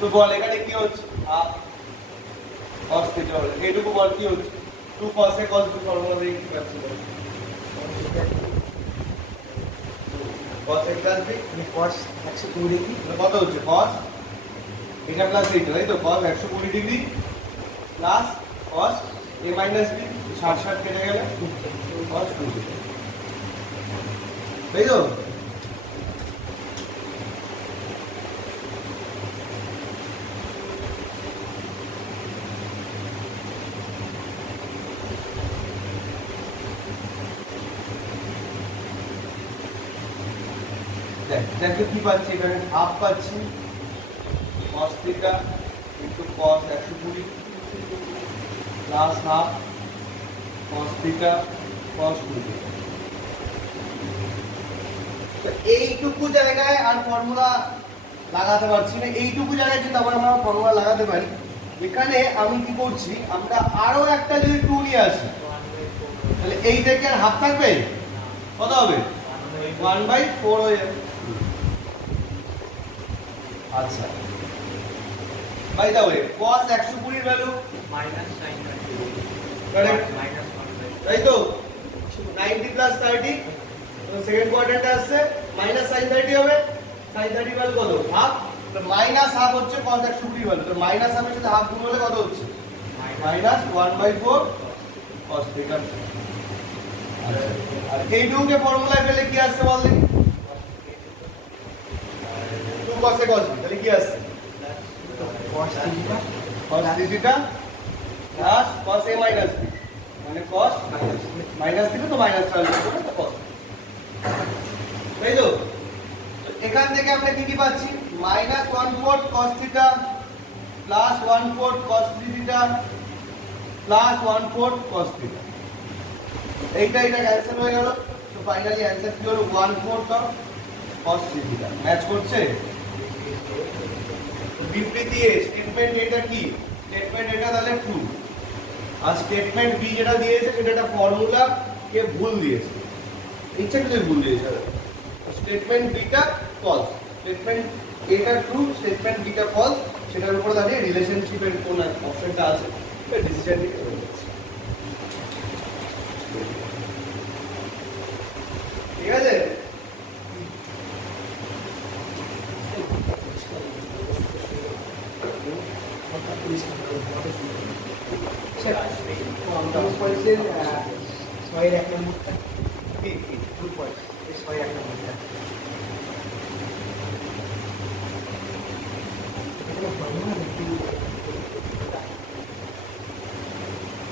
তো বল এখানে কি হচ্ছে, হাফ cos থিটা হলো এইটুকু। বল কি হচ্ছে, 2 cos a cos b formula দিয়ে কি পাচ্ছি, cos a plus b cos 120 degree কত হচ্ছে, cos এটা প্লাস এইটা, তাই তো? cos 120 degree plus cos a minus b, 60 কেটে গেলে cos 2 তাই তো? দেখো কি পাচ্ছি, এখানে হাফ পাচ্ছি cos theta into cos 120 plus half cos theta cos 2θ। তো এইটুকু জায়গায় আর ফর্মুলা লাগাতে পারছি না, এইটুকু জায়গায় কিন্তু আবার আমরা ফর্মুলা লাগাতে পারি। এখানে আমি কি করছি, আমরা আরো একটা যদি 2 নিয়ে আসি তাহলে এই থেকে আর হাফ থাকবে, কত হবে 1/4 হয়ে যাবে। আচ্ছা বাই দা ওয়ে cos 120 এর ভ্যালু কারেক্ট, তাই তো 90 প্লাস 30, তো সেকেন্ড কোয়াড্রেন্টে আসছে মাইনাস sin 30 হবে, sin 30 ভ্যালু কত হাফ, তো মাইনাস হাফ হচ্ছে cos 120 ভ্যালু, তো মাইনাস হাফের সাথে হাফ গুণ হলে কত হচ্ছে মাইনাস 1/4 cos θ। আর এই টুকে ফর্মুলায় ফেলে কি আসছে বল দেখি, 2 cos a cos b, তাহলে কি আসছে cos θ cos 3θ plus cos a minus b, মানে cos মাইনাস দিলে তো মাইনাস ট্রান্সফার করে তো cos, তাই তো। এখান থেকে আমরা কি কি পাচ্ছি, minus 1/4 cos θ plus 1/4 cos 3θ plus 1/4 cos θ, এইটা ক্যান্সেল হয়ে গেল। তো ফাইনালি অ্যানসার কি হলো 1/4 cos 3θ। ম্যাচ করছে বিবৃতি এ স্টেটমেন্ট এটা কি, স্টেটমেন্ট এটা তাহলে ট্রু, আর স্টেটমেন্ট বি যেটা দিয়েছে সেটা একটা ফর্মুলা কে ভুল দিয়েছে, ইচ্ছা করে ভুল দিয়েছে। স্টেটমেন্ট বিটা ফলস, স্টেটমেন্ট এটা ট্রু, স্টেটমেন্ট বিটা ফলস, সেটার উপর দাঁড়িয়ে রিলেশনশিপের কোন অপশনটা আছে ডিসিশন নিতে হবে। ঠিক আছে, ছয়ের এক নম্বরটা কি 2 পয়েন্ট, এই ছয়ের এক নম্বরটা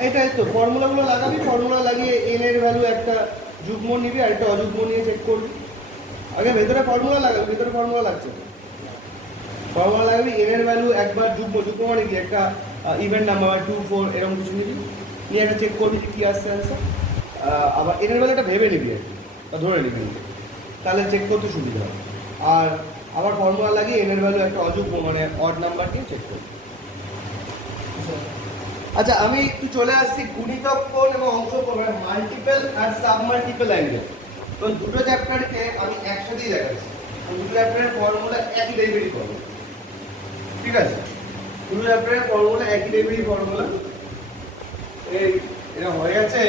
এইটাই তো ফর্মুলাগুলো লাগাবি, ফর্মুলা লাগিয়ে n এর ভ্যালু একটা যুগ্ম নিবি আর একটা অযুগ্ম নিয়ে চেক করবি। আগে ভেতরে ফর্মুলা লাগাবি, ভেতরে ফর্মুলা লাগছে না, ফর্মুলা লাগাবি n এর ভ্যালু একবার যুগ্ম, যুগ্ম মানে কি একটা ইভেন্ট নাম্বার 2 4 এরকম কিছু নিবি, নিয়ে একটা চেক করবি যে কি আসছে অ্যান্সার। আবার n এর ভ্যালু একটা ভেবে নিবি আর কি, বা ধরে নিবি, তাহলে চেক করতে সুবিধা হবে। আর আবার ফর্মুলা লাগিয়ে n এর ভ্যালু একটা অযুগ্ম মানে অড নাম্বার দিয়ে চেক করবি। আচ্ছা আমি একটু চলে আসছি গুণিতক কোণ এবং অংশ কোণ, মানে মাল্টিপল আর সাবমাল্টিপল অ্যাঙ্গেল। তো দুটো চ্যাপ্টারকে আমি একসাথেই দেখাচ্ছি, দুটো চ্যাপ্টারের ফর্মুলা একই ডেরিভেটিভ হবে, ঠিক আছে, দুটো চ্যাপ্টারের ফর্মুলা একই ডেরিভেটিভ ফর্মুলা। এই এটা হয়ে গেছে,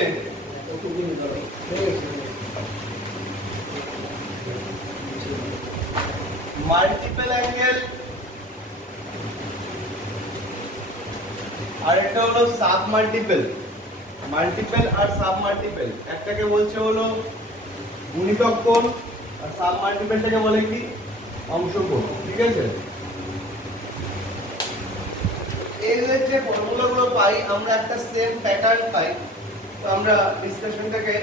মাল্টিপল অ্যাঙ্গেল আর এটা হলো সাব মাল্টিপল, মাল্টিপল আর সাব মাল্টিপল, একটাকে বলছে হলো গুণিতক কোণ আর সাব মাল্টিপলটাকে বলে কি অংশ কোণ, ঠিক আছে। এর যে ফর্মুলাগুলো পাই আমরা একটা সেম প্যাটার্ন পাই, তো আমরা ডিসকাশনটাকে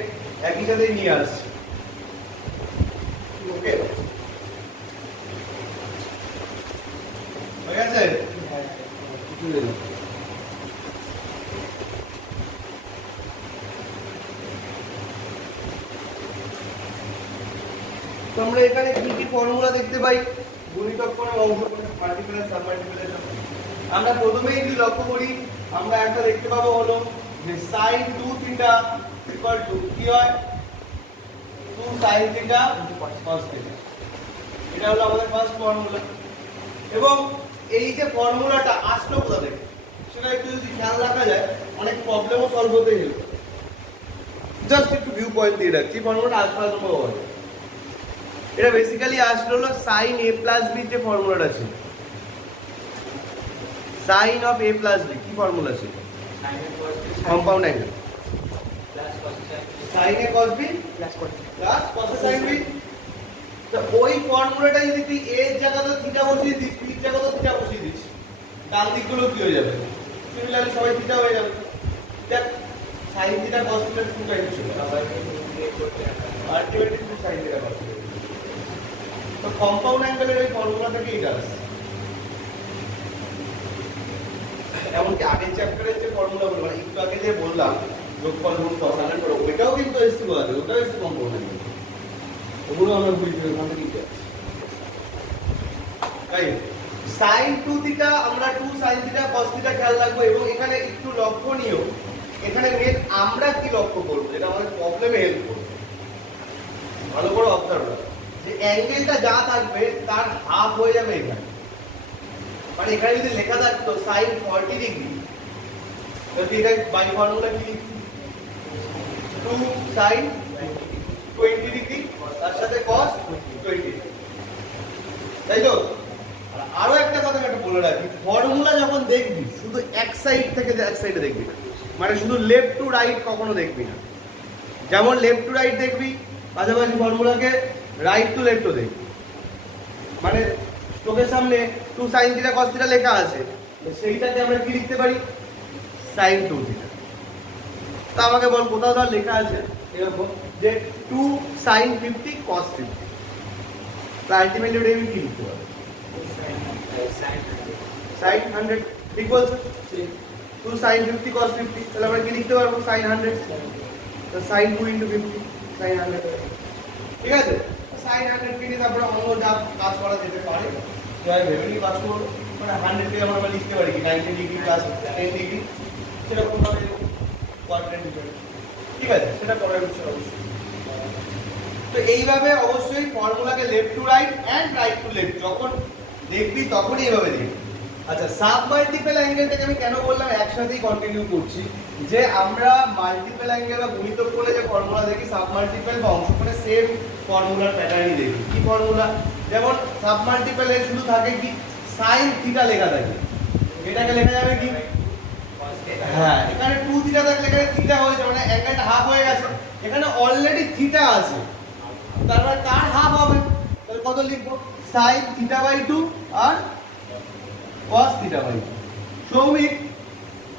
একই সাথে নিয়ে আসছি, ওকে হয়ে গেছে। তো আমরা এখানে কি কি ফর্মুলা দেখতে পাই গুণিতক কোণ এবং অংশ কোণ, মাল্টিপল আর সাব মাল্টিপলের জন্য। আমরা প্রথমেই যদি লক্ষ্য করি আমরা একটা দেখতে পাবো হলো যে sin 2θ ইকুয়াল টু কি হয় 2 sin θ cos θ, এটা হলো আমাদের ফার্স্ট ফর্মুলা। এবং এই যে ফর্মুলাটা আসলো কোথা থেকে সেটা একটু যদি খেয়াল রাখা যায় অনেক প্রবলেমও সলভ হতে হেল্প, জাস্ট একটু ভিউ পয়েন্ট দিয়ে রাখছি ফর্মুলাটা আসলে তোমাকে বলে। এটা বেসিক্যালি আসলো হলো sin a প্লাস b যে ফর্মুলাটা ছিল, sin of a plus b কি ফর্মুলা ছিল compound angle sin a cos b plus করতে plus cos a sin b। তো ওই ফর্মুলাটা যদি তুই a এর জায়গাতে থিটা বসিয়ে দিস, b এর জায়গাতে থিটা বসিয়ে দিস, ডান দিকগুলো কি হয়ে যাবে সিমিলারলি সবাই থিটা হয়ে যাবে। দেখ sin theta cos theta two times ছিল, ultimately two sin theta cos theta. তো কম্পাউন্ড অ্যাঙ্গেলের এই ফর্মুলা থেকে এটা আসে। এমনকি আগের চ্যাপ্টারের যে ফর্মুলাগুলো মানে একটু আগে যে বললাম যোগফল গুণ cos 100 করে ওইটাও কিন্তু এসছি বলা যায়, ওটাও এসছি কম্পোনেন্ট, ওগুলো আমরা বুঝি ওখান থেকে কি আছে। তাই sin 2 থিটা আমরা 2 sin থিটা cos থিটা খেয়াল রাখবো, এবং এখানে একটু লক্ষণীয়, এখানে মেন আমরা কি লক্ষ্য করব যেটা আমাদের প্রবলেমে হেল্প করবে, ভালো করে অবজার্ভ করো যে অ্যাঙ্গেলটা যা থাকবে তার হাফ হয়ে যাবে এখানে, মানে এখানে যদি লেখা থাকতো sin 40 ডিগ্রি, তাহলে এটা বাই ফর্মুলা কি 2 sin 20 ডিগ্রি তার সাথে cos 20 ডিগ্রি, তাই তো। আরো একটা কথা একটু বলে রাখি, ফর্মুলা যখন দেখবি শুধু এক সাইড থেকে এক সাইডে দেখবি না, মানে শুধু লেফট টু রাইট কখনো দেখবি না। যেমন লেফট টু রাইট দেখবি, পাশাপাশি ফর্মুলাকে রাইট টু লেফটও দেখবি, মানে চোখের সামনে 2 sin থিটা cos থিটা লেখা আছে, সেইটাকে আমরা কি লিখতে পারি sin 2 থিটা। তা আমাকে বল কোথাও তো লেখা আছে এরকম যে 2 sin 50 cos 50, তা আলটিমেটলি ওটা আমি কি লিখতে পারি sin 100, ঠিক বলছো 2 sin 50 cos 50, তাহলে আমরা কি লিখতে পারবো sin 100, তো sin 2 * 50 sin 100, ঠিক আছে। sin 100 কে নিয়ে তারপরে অন্য যা কাজ করা যেতে পারে সেটা ভেবে নিয়ে কাজ করবো, মানে 100 কে আমরা লিখতে পারি কি 90 ডিগ্রি প্লাস 10 ডিগ্রি, সেরকম ভাবে কোয়াড্রেন্ট হিসেবে, ঠিক আছে, সেটা পরের বিষয় অবশ্যই। তো এইভাবে অবশ্যই ফর্মুলাকে left to right and right to left যখন দেখবি তখনই এইভাবে দেখবি। আচ্ছা, সাব মাল্টিপল অ্যাঙ্গেলটাকে আমি কেন বললাম একসাথেই কন্টিনিউ করছি, যে আমরা মাল্টিপল অ্যাঙ্গেল বা গুণিতক করে যে ফর্মুলা দেখি, সাব মাল্টিপল বা অংশগ্রহণে সেম ফর্মুলার প্যাটার্নই দেখি। কি ফর্মুলা? যেমন সাব মাল্টিপল এর শুধু থাকে কি sin থিটা লেখা থাকে, এটাকে লেখা যাবে কি হ্যাঁ, এখানে 2 থিটা থাকলে এখানে থিটা হয়েছে, মানে অ্যাঙ্গেলটা হাফ হয়ে গেছে, এখানে অলরেডি থিটা আছে, তারপর কার হাফ হবে, তাহলে কত লিখবো sin θ/2 আর cos θ/2। সৌমিক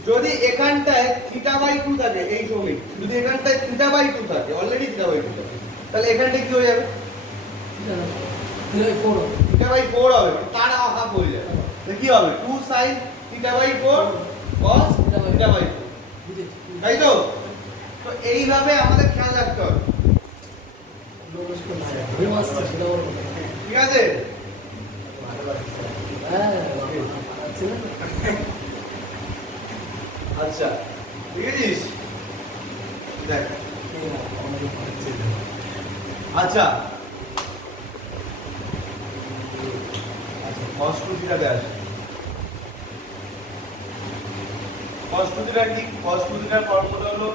যদি এখানটায় θ/2 থাকে, এই সৌমিক যদি এখানটায় θ/2 থাকে, অলরেডি θ/2 থাকে, তাহলে এখানটা কি হয়ে যাবে θ/4 হবে, তার হাফ হয়ে যাবে, তাহলে কি হবে 2 sin θ/4 cos θ/2, তাই তো। তো এইভাবে আমাদের খেয়াল রাখতে হবে, ঠিক আছে। আচ্ছা, বুঝেছিস? দেখ, আচ্ছা cos 2 থিটাতে আসে, cos 2 থিটা কি? cos 2 থিটার ফর্মুলা হলো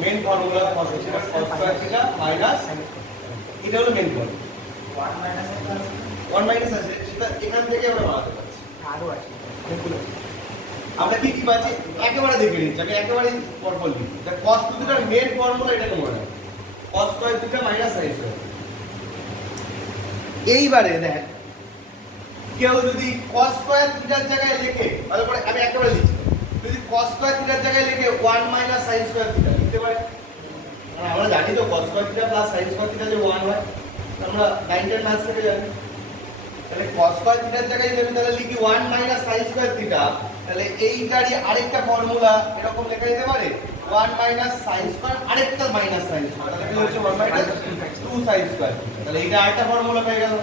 main formula cos square theta minus, এটা হলো মেন ফর্মুলা। 1 মাইনাস আছে, সেটা এখান থেকে আমরা বানাতে পারছি, আরো আছে আমরা কি কি পাচ্ছি একেবারে দেখে নিচ্ছি, আমি একেবারে পরপর লিখি। এটা cos 2 থিটার মেন ফর্মুলা, এটাকে মনে রাখো cos square theta minus sin square. এইবারে দেখ, কেউ যদি cos স্কয়ার থিটার জায়গায় লেখে, তাহলে পরে আমি একেবারে লিখছি, যদি cos স্কয়ার থিটার জায়গায় লেখে 1 মাইনাস sin স্কয়ার থিটা লিখতে পারে, কারণ আমরা জানি তো cos square theta plus sin square theta যে 1 হয়, আমরা 9 ম্যাথস থেকে জানি। তাহলে cos স্কয়ার থিটার জায়গায় যদি তাহলে লিখি 1 মাইনাস sin স্কয়ার থিটা, তাহলে এইটারই আরেকটা ফর্মুলা এরকম লেখা যেতে পারে 1 মাইনাস sin স্কয়ার আরেকটা মাইনাস sin স্কয়ার, তাহলে কি হচ্ছে 1 মাইনাস 2 sin স্কয়ার, তাহলে এটা আরেকটা ফর্মুলা পেয়ে গেল।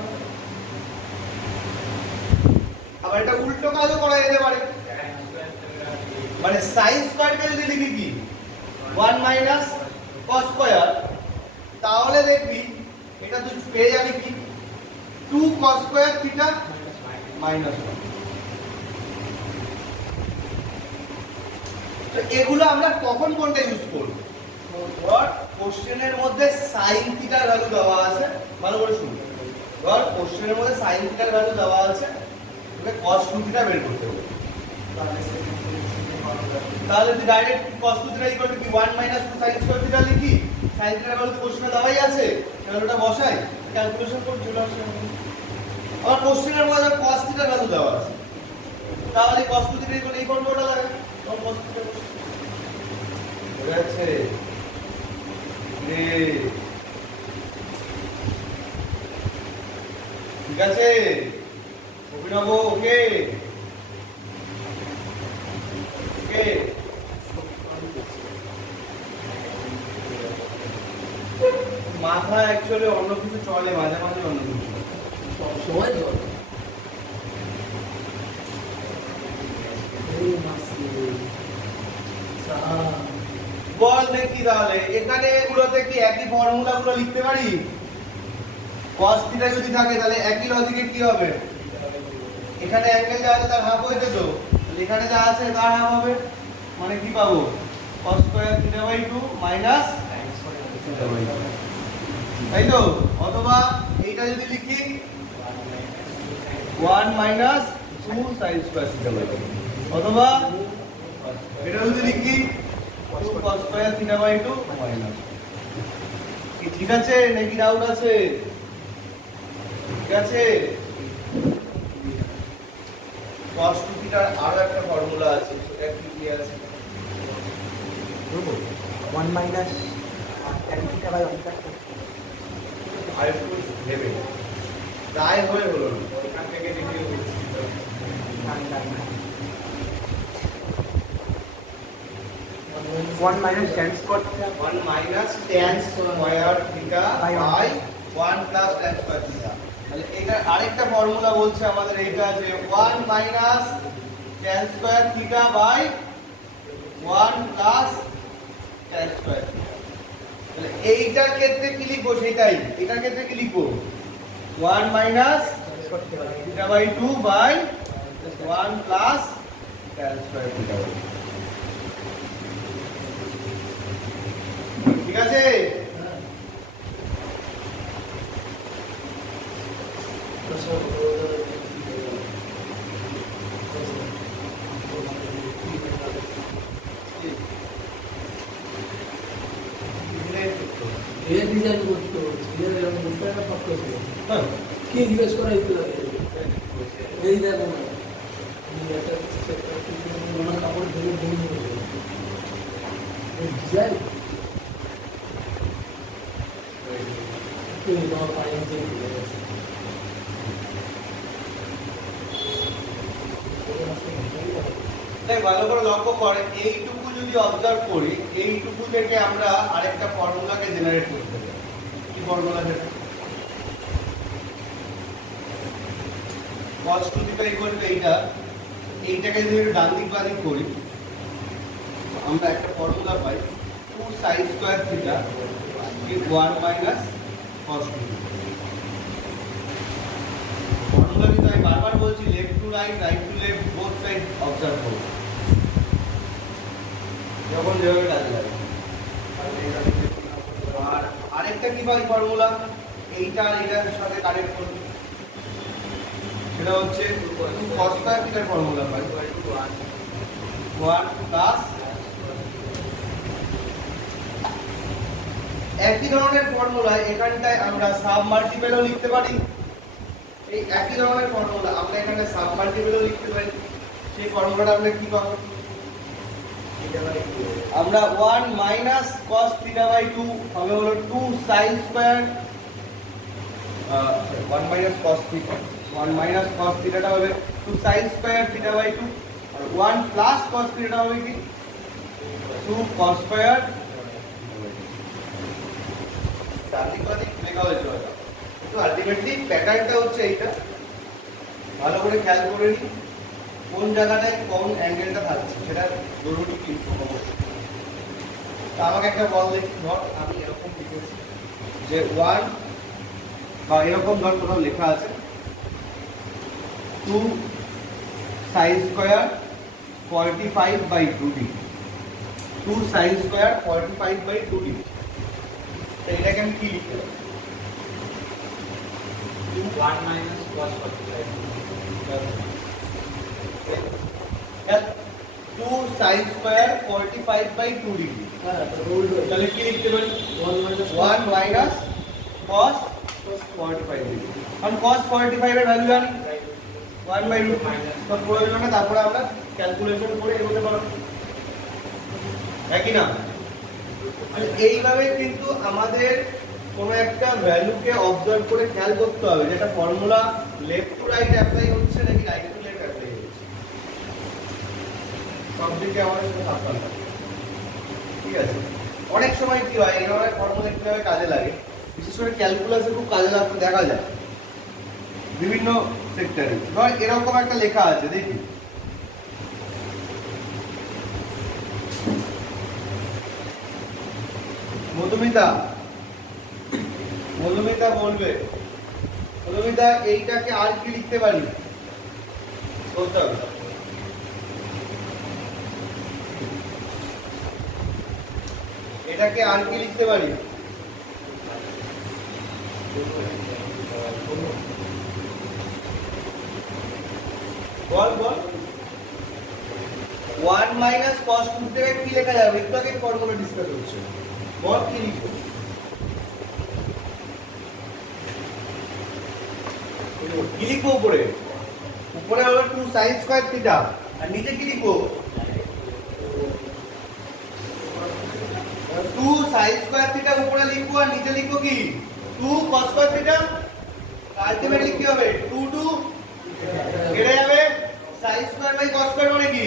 আবার এটা উল্টো কাজও করা যেতে পারে, মানে sin স্কয়ারকে যদি লিখি কি 1 মাইনাস cos স্কয়ার, তাহলে দেখবি এটা তুই পেয়ে যাবি কি 2 cos স্কয়ার থিটা মাইনাস 1। তো এগুলো আমরা কখন কোনটা ইউজ করব? ধর কোশ্চেনের মধ্যে sin থিটার ভ্যালু দেওয়া আছে, ভালো করে শুনুন, ধর কোশ্চেনের মধ্যে sin থিটার ভ্যালু দেওয়া আছে, তোকে cos 2 থিটা বের করতে হবে, তাহলে তুই direct cos 2 theta equal to কি 1 মাইনাস 2 sin স্কয়ার থিটা লিখি, sin থিটার ভ্যালু তো কোশ্চেনে দেওয়াই আছে, তাহলে ওটা বসাই, ক্যালকুলেশন করে চলে আসে। আর কোশ্চেনের মধ্যে cos থিটার ভ্যালু দেওয়া আছে, তাহলে cos 2 থিটা ইকুয়াল এই ফর্মুলাটা লাগে, তখন cos থিটা বসে ঠিক আছে রে, ঠিক আছে অভিনব, ওকে ওকে মাথা অ্যাকচুয়ালি অন্য কিছু চলে, মাঝে মাঝে অন্য কিছু চলে। সবসময় জল এই মাসি বল দেখি তাহলে এখানে এগুলোতে কি একই ফর্মুলা গুলো লিখতে পারি? cos থিটা যদি থাকে তাহলে একই লজিকে কি হবে? এখানে অ্যাঙ্গেল যা আছে তার হাফ হয়েছে তো, তাহলে এখানে যা আছে তার হাফ হবে, মানে কি পাবো? cos square theta by 2 minus sin square theta by 2, তাই তো? অথবা এইটা যদি লিখি 1 minus 2 sin square theta by 2, অথবা এটা যদি লিখি 2 cos square theta by 2 minus. কি ঠিক আছে নাকি ডাউট আছে? ঠিক আছে। cos 2 থিটার আরো একটা ফর্মুলা আছে, সেটা কি আছে? 1 minus tan theta by 1 plus আর একটু ভেবে তাই হয়ে হলো না, এখান থেকে degree one minus tan square theta 1 minus tan square theta by 1 plus tan square theta. তাহলে এটা আরেকটা ফর্মুলা বলছে আমাদের, এইটা আছে 1 minus tan square theta by 1 plus tan square theta. তাহলে এইটার ক্ষেত্রে কি লিখবো সেটাই, এটার ক্ষেত্রে কি লিখবো? 1 minus theta by 2 by 1 plus tan square theta by 2। ঠিক আছে। এর ডিজাইন করতে এরকম করতে একটা পক্ষ ছিল কি জিজ্ঞেস করা হইতে লাগে এই দেখো না একটা কাপড় ধরে ডিজাইন তাই ভালো করে লক্ষ্য করে, এইটুকু যদি অবজার্ভ করি, এইটুকু থেকে আমরা আরেকটা ফর্মুলাকে জেনারেট করতে পারি। কি ফর্মুলা সেটা? cos 2 থিটা ইকুয়াল টু এইটাকে যদি একটু ডান দিক বাঁ দিক করি, আমরা একটা ফর্মুলা পাই 2 sin square theta 1 minus cos 2 theta. Formula কিন্তু আমি বারবার বলছি, left to right, right to left, both side observe করুন যখন যেভাবে কাজে লাগে। আর আরেকটা কি পাই ফর্মুলা, এইটা আর এইটার সাথে কানেক্ট করুন, সেটা হচ্ছে cos স্কয়ার থিটার ফর্মুলা পাই 1 প্লাস। একই ধরনের ফর্মুলা এখানটায় আমরা সাব মাল্টিপলও লিখতে পারি। এই একই ধরনের ফর্মুলা আমরা এখানে সাব মাল্টিপলও লিখতে পারি। সেই ফর্মুলাটা আমরা কি পাবো? আমরা 1 মাইনাস cos থিটা বাই 2 হবে হলো 2 sin square 1 minus cos theta, 1 minus cos থিটাটা হবে 2 sin স্কয়ার থিটা বাই 2, আর 1 প্লাস cos থিটাটা হবে কি 2 cos স্কয়ার। তো আলটিমেটলি প্যাটার্নটা হচ্ছে এইটা, ভালো করে খেয়াল করে নিই কোন জায়গাটায় কোন অ্যাঙ্গেলটা থাকছে, সেটা জরুরি কিন্তু অবশ্যই। তো আমাকে একটা বল দেখি, ধর আমি এরকম লিখেছি যে 1 বা এরকম ধর কোথাও লেখা আছে 2 sin square 45 by 2 degree, 2 sin square 45 by 2 degree. এটাকে আমি কি লিখতে পারি? 1 minus cos 45 2 sin square 45 by 2 degree. হ্যাঁ তাহলে কি লিখতে পারি? 1 মাইনাস cos 45 ডিগ্রি। কারণ cos 45 এর ভ্যালু জানি 1 বাই রুট মাইনাস, তো প্রয়োজন না তারপরে আমরা ক্যালকুলেশন করে এগোতে পারবো, একই না? এইভাবে কিন্তু আমাদের কোনো একটা ভ্যালুকে অবজার্ভ করে খেয়াল করতে হবে যে একটা formula left to right apply হচ্ছে নাকি রাইট টু লেফট অ্যাপ্লাই হচ্ছে, সব দিকে আমাদের সাথে সাবধান থাকতে হবে। ঠিক আছে। অনেক সময় কি হয়, এই ধরনের ফর্মুলা কিভাবে কাজে লাগে, বিশেষ করে ক্যালকুলাসে খুব কাজে লাগতে দেখা যায় বিভিন্ন সেক্টরে। ধর এরকম একটা লেখা আছে, দেখি মধুমিতা বলবে, মধুমিতা এইটাকে আর কি লিখতে পারি? বলতে হবে। এটাকে আর কি লিখতে পারি? বল 1 মাইনাস cos 2 থেকে কি লেখা যাবে? একটু আগে ফর্মুলা ডিসকাস হচ্ছে। বল কি লিখবো? কি লিখবো উপরে? উপরে হলো 2 sin স্কয়ার থিটা, আর নিচে কি লিখবো? 2 sin স্কয়ার থিটা উপরে লিখবো, আর নিচে লিখবো কি? 2 cos স্কয়ার থিটা। আলটিমেটলি কি হবে? 2 2 কেটে যাবে। sin square by cos square মানে কি?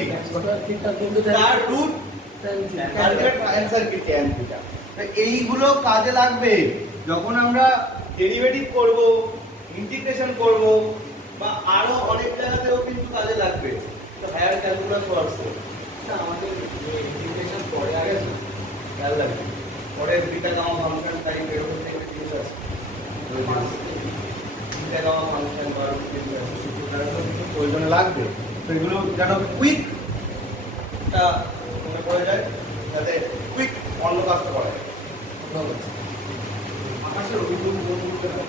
তার রুট আলটিমেট অ্যানসার কি? tan theta. তো এইগুলো কাজে লাগবে যখন আমরা ডেরিভেটিভ করব, ইন্টিগ্রেশন করব, বা আরো অনেক জায়গাতেও কিন্তু কাজে লাগবে। তো হায়ার ক্যালকুলাস ওয়ার্কসে আমাদের ইন্টিগ্রেশন পরে আগে খেয়াল রাখবে। পরে বিটা গামা ফাংশন টাইপ এরকম একটা জিনিস আছে, বিটা গামা ফাংশন বা প্রয়োজনে লাগবে। তো এগুলো যেন কুইক মনে পড়ে যায়, যাতে কুইক অন্য কাজটা করা যায়। আকাশের অভিযোগ করতে হবে।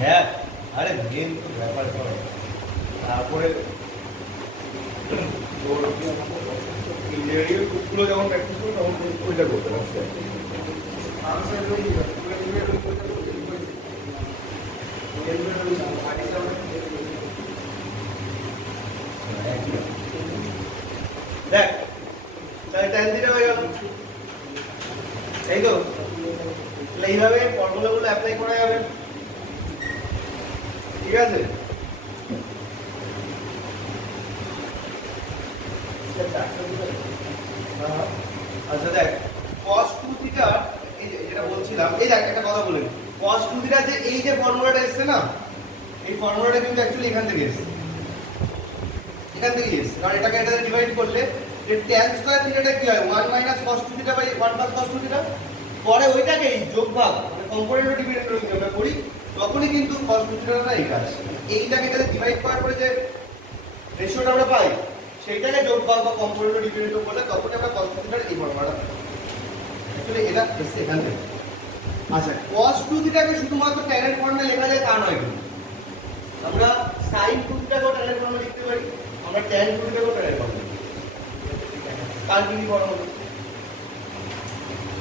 হ্যাঁ, আরে মেন তো ব্যাপার করো। তারপরে ইঞ্জিনিয়ারিং গ্রুপগুলো যখন প্র্যাকটিস করো তখন ওইটা করতে পারছে। দেখ তাহলে tan থিটা হয়ে গেল, এই তো। এইভাবে ফর্মুলাগুলো অ্যাপ্লাই করা যাবে, ঠিক আছে? আচ্ছা দেখ cos 2 থিটা, এই যেটা বলছিলাম, এই দেখ একটা কথা বলি, cos 2 থিটা যে এই যে ফর্মুলাটা এসছে না, এই ফর্মুলাটা কিন্তু অ্যাকচুয়ালি এখান থেকে এসছে, কারণ এটাকে এটাতে ডিভাইড করলে যে tan স্কয়ার থিটাটা কি হয়? 1 minus cos 2 theta by 1 plus cos 2 theta. পরে ওইটাকেই যোগভাগ মানে কম্পোনেন্ট ও ডিভিডেন্ড যদি আমরা করি, তখনই কিন্তু cos 2 থিটাটা এইটা আসে। এইটাকে এটাতে ডিভাইড করার পরে যে রেশিওটা আমরা পাই, সেইটাকে যোগভাগ বা কম্পোনেন্ট ও ডিভিডেন্ড করলে তখনই আমরা cos 2 থিটার এই ফর্মুলাটা পাই। অ্যাকচুয়ালি এটা এসে এখান থেকে। আচ্ছা, cos 2 থিটাকে শুধুমাত্র tan এর ফর্মে লেখা যায় তা নয় কিন্তু। আমরা sin 2 থিটাকেও tan এর ফর্মে লিখতে পারি, আমরা tan 2 থিটাকেও tan এর ফর্মে লিখতে পারি। কার কি ফর্মুলা?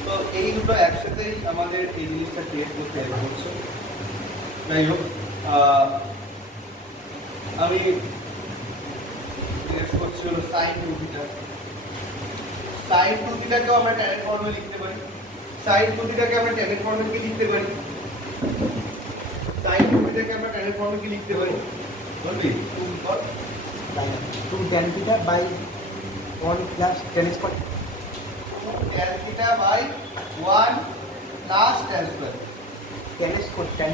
তো এই দুটো একসাথেই আমাদের এই জিনিসটা ক্রিয়েট করতে হেল্প করছে। যাই হোক, আমি জিজ্ঞেস করছি হলো sin 2 থিটা। sin 2 থিটাকেও আমরা tan এর ফর্মে লিখতে পারি। sin 2 থিটাকে আমরা tan এর ফর্মে কি লিখতে পারি? sin 2 থিটাকে আমরা tan এর ফর্মে কি লিখতে পারি? বলবি? 2 tan theta by 1 plus tan square. tan theta by 1 plus tan square. Tan square tan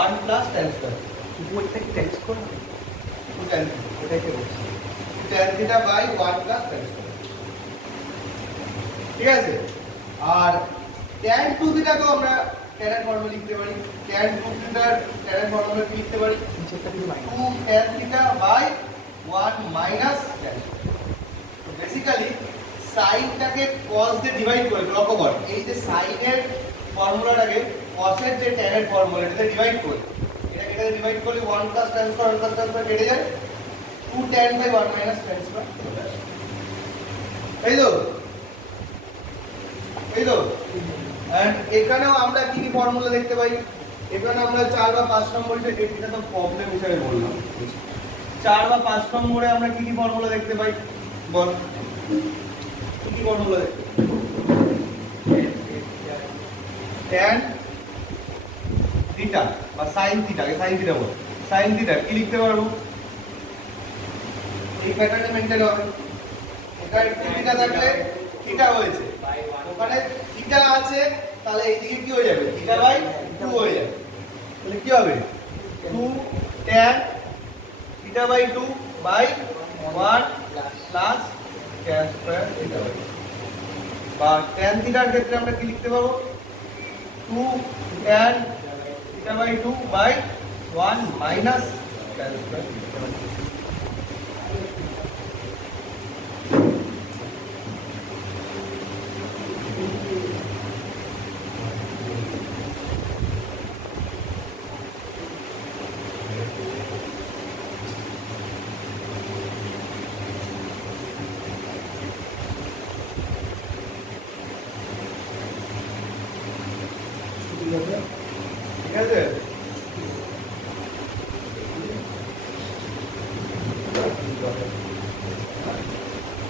1 plus tan square. উপরটা কি tan square? 2 tan theta. ওটাকে বলছি। tan theta by 1 plus tan square. ঠিক আছে? আর tan 2 theta কেও আমরা tan এর formula লিখতে পারি। tan 2 theta tan এর ফর্মুলা কি লিখতে পারি? নিচেরটা কি minus 2 tan theta by 1 minus tan square. তো বেসিক্যালি সাইনটাকে cos দিয়ে ডিভাইড করে, লক্ষ্য কর এই যে সাইনের ফর্মুলাটাকে cos এর যে tan এর ফর্মুলা এটাতে ডিভাইড করে, এটাতে ডিভাইড করলে 1 plus tan square 1 plus tan square কেটে যায়, 2 tan by 1 minus tan square চলে আসে। এই তো এন্ড এখানেও আমরা কি কি ফর্মুলা দেখতে পাই? এখানে আমরা 4 বা 5 নম্বরে, এটা তো প্রবলেম হিসেবে বললাম, 4 বা 5 নম্বরে আমরা কি কি ফর্মুলা দেখতে পাই? বল কি ফর্মুলা দেখতে পাই? tan থিটা বা sin থিটা, sin থিটা বল, sin থিটা কি লিখতে পারবো? এই প্যাটার্নে মেইনটেইন হবে এখানে থিটা থাকলে থিটা হয়েছে, ওখানে থিটা আছে, তাহলে এইদিকে কি হয়ে যাবে? থিটা বাই 2 হয়ে যাবে। তাহলে কি হবে? 2 tan theta by 2 by 1 plus tan square theta by 2। বা tan থিটার ক্ষেত্রে আমরা কি লিখতে পাবো? 2 tan theta by 2 by 1 minus tan square theta by 2। ঠিক আছে?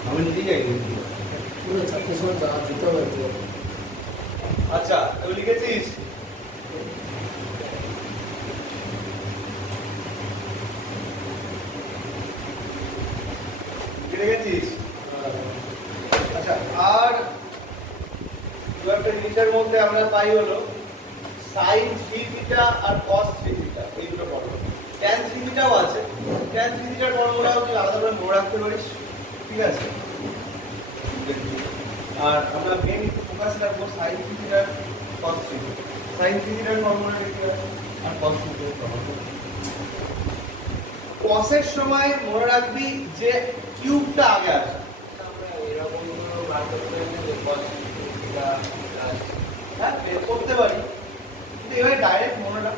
আমি নিজে যাই। পুরো 4টের সময় যেতে হবে তো। আচ্ছা, তুই লিখেছিস? লিখেছিস? আচ্ছা, আর দু একটা জিনিসের মধ্যে আমরা পাই হলো sin 3 থিটা আর cos 3 থিটা, এই দুটো ফর্মুলা। tan 3 থিটাও আছে, tan 3 থিটার ফর্মুলাও তুই আলাদা করে মনে রাখতে পারিস, ঠিক আছে? আর আমরা মেন একটু ফোকাস রাখবো sin 3 থিটার cos 3 থিটা। sin 3 থিটার ফর্মুলা লিখতে হবে আর cos 3 থিটার ফর্মুলা। cos এর সময় মনে রাখবি যে কিউবটা আগে আসে। আমরা এরকম কোনো বার করতে পারি cos থিটা প্লাস হ্যাঁ, বের করতে পারি, কিন্তু এবারে ডাইরেক্ট মনে রাখ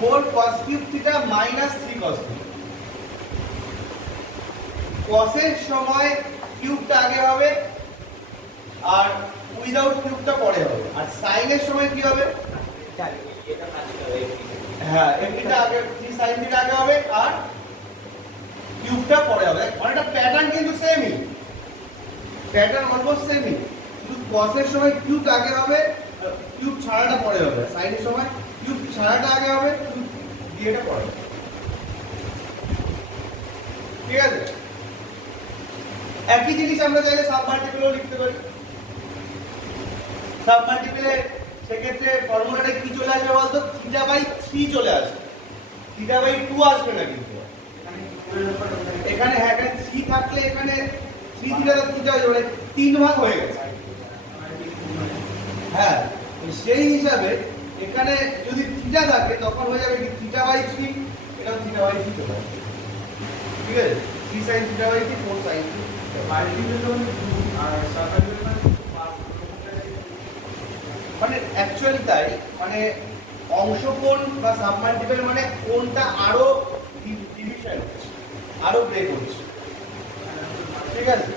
4 cos cube theta minus 3 cos theta. cos এর সময় কিউবটা আগে হবে আর উইদাউট কিউবটা পরে হবে, আর sin এর সময় কি হবে? এটা কাজ করে হ্যাঁ, এমনিটা আগে 3 sin থিটা আগে হবে আর কিউবটা পরে হবে। অনেকটা প্যাটার্ন কিন্তু সেমই, প্যাটার্ন অলমোস্ট সেমই, কিন্তু cos এর সময় কিউব আগে হবে, কিউব ছাড়াটা পরে হবে। sin এর সময় কিউব ছাড়াটা আগে হবে, কিউব দিয়েটা পরে হবে। ঠিক আছে? একই জিনিস আমরা চাইলে সাবমাল্টিপলও লিখতে পারি। সাবমাল্টিপলে সেক্ষেত্রে ফর্মুলাটা কি চলে আসবে বলতো? থিটা বাই 3 চলে আসবে, থিটা বাই 2 আসবে না কিন্তু এখানে। হ্যাঁ, এখানে 3 থাকলে এখানে 3 থিটা থিটা হয়ে যাবে, 3 ভাগ হয়ে গেছে। হ্যাঁ, সেই হিসাবে এখানে যদি থিটা থাকে তখন হয়ে যাবে কি থিটা বাই 3, এটাও থিটা বাই 3 চলে আসবে। ঠিক আছে? 3 sin থিটা বাই 3 4 sin 3 মাল্টিপ্লিকেশন আর সাবমাল্টিপ্লিকেশন মানে অ্যাকচুয়ালি তাই, মানে অংশকোণ বা সাবমাল্টিপল মানে কোণটা আরো ডিভিশন হচ্ছে, আরো ব্রেক হচ্ছে। ঠিক আছে?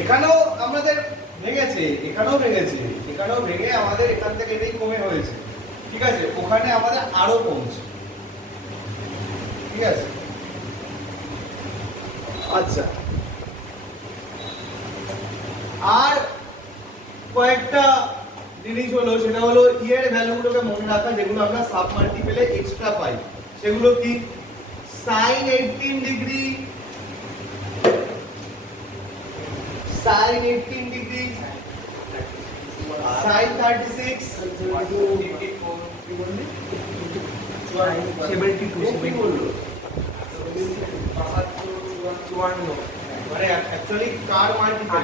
এখানেও আমাদের ভেঙেছে, এখানেও ভেঙেছে, এখানেও ভেঙে আমাদের এখান থেকে এটাই কমে হয়েছে। ঠিক আছে? ওখানে আমাদের আরো কমছে। ঠিক আছে? আচ্ছা, আর কয়েকটা জিনিস হলো, সেটা হলো এর ভ্যালুগুলোকে মনে রাখা, যেগুলো আমরা সাবমাল্টিপলে এক্সট্রা পাই। সেগুলো কি? sin 18 degree, sin 18 degree, sin 36, 72 মানে অ্যাকচুয়ালি কার মাল্টিপল?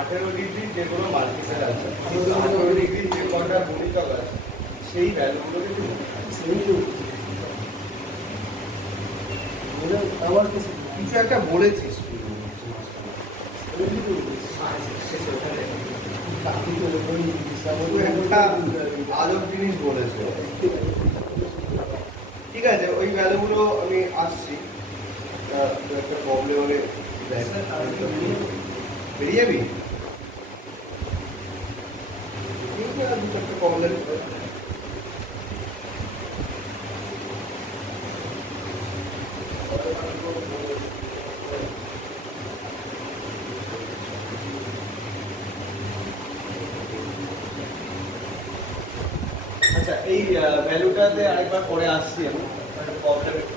18 ডিগ্রি যে কোনো মাল্টিপল আছে, 18 ডিগ্রি যে কোনটা গুণিতক আছে সেই ভ্যালুগুলোকে তুমি আবার কিছু কিছু একটা বলেছিস। একটা আজব জিনিস বলেছে। ঠিক আছে, ওই ভ্যালুগুলো আমি আসছি, একটা প্রবলেম হলে বেরিয়ে যাবি। দুটো একটা প্রবলেম আচ্ছা, এই ভ্যালুটাতে আরেকবার পরে আসছি আমি, প্রবলেম একটু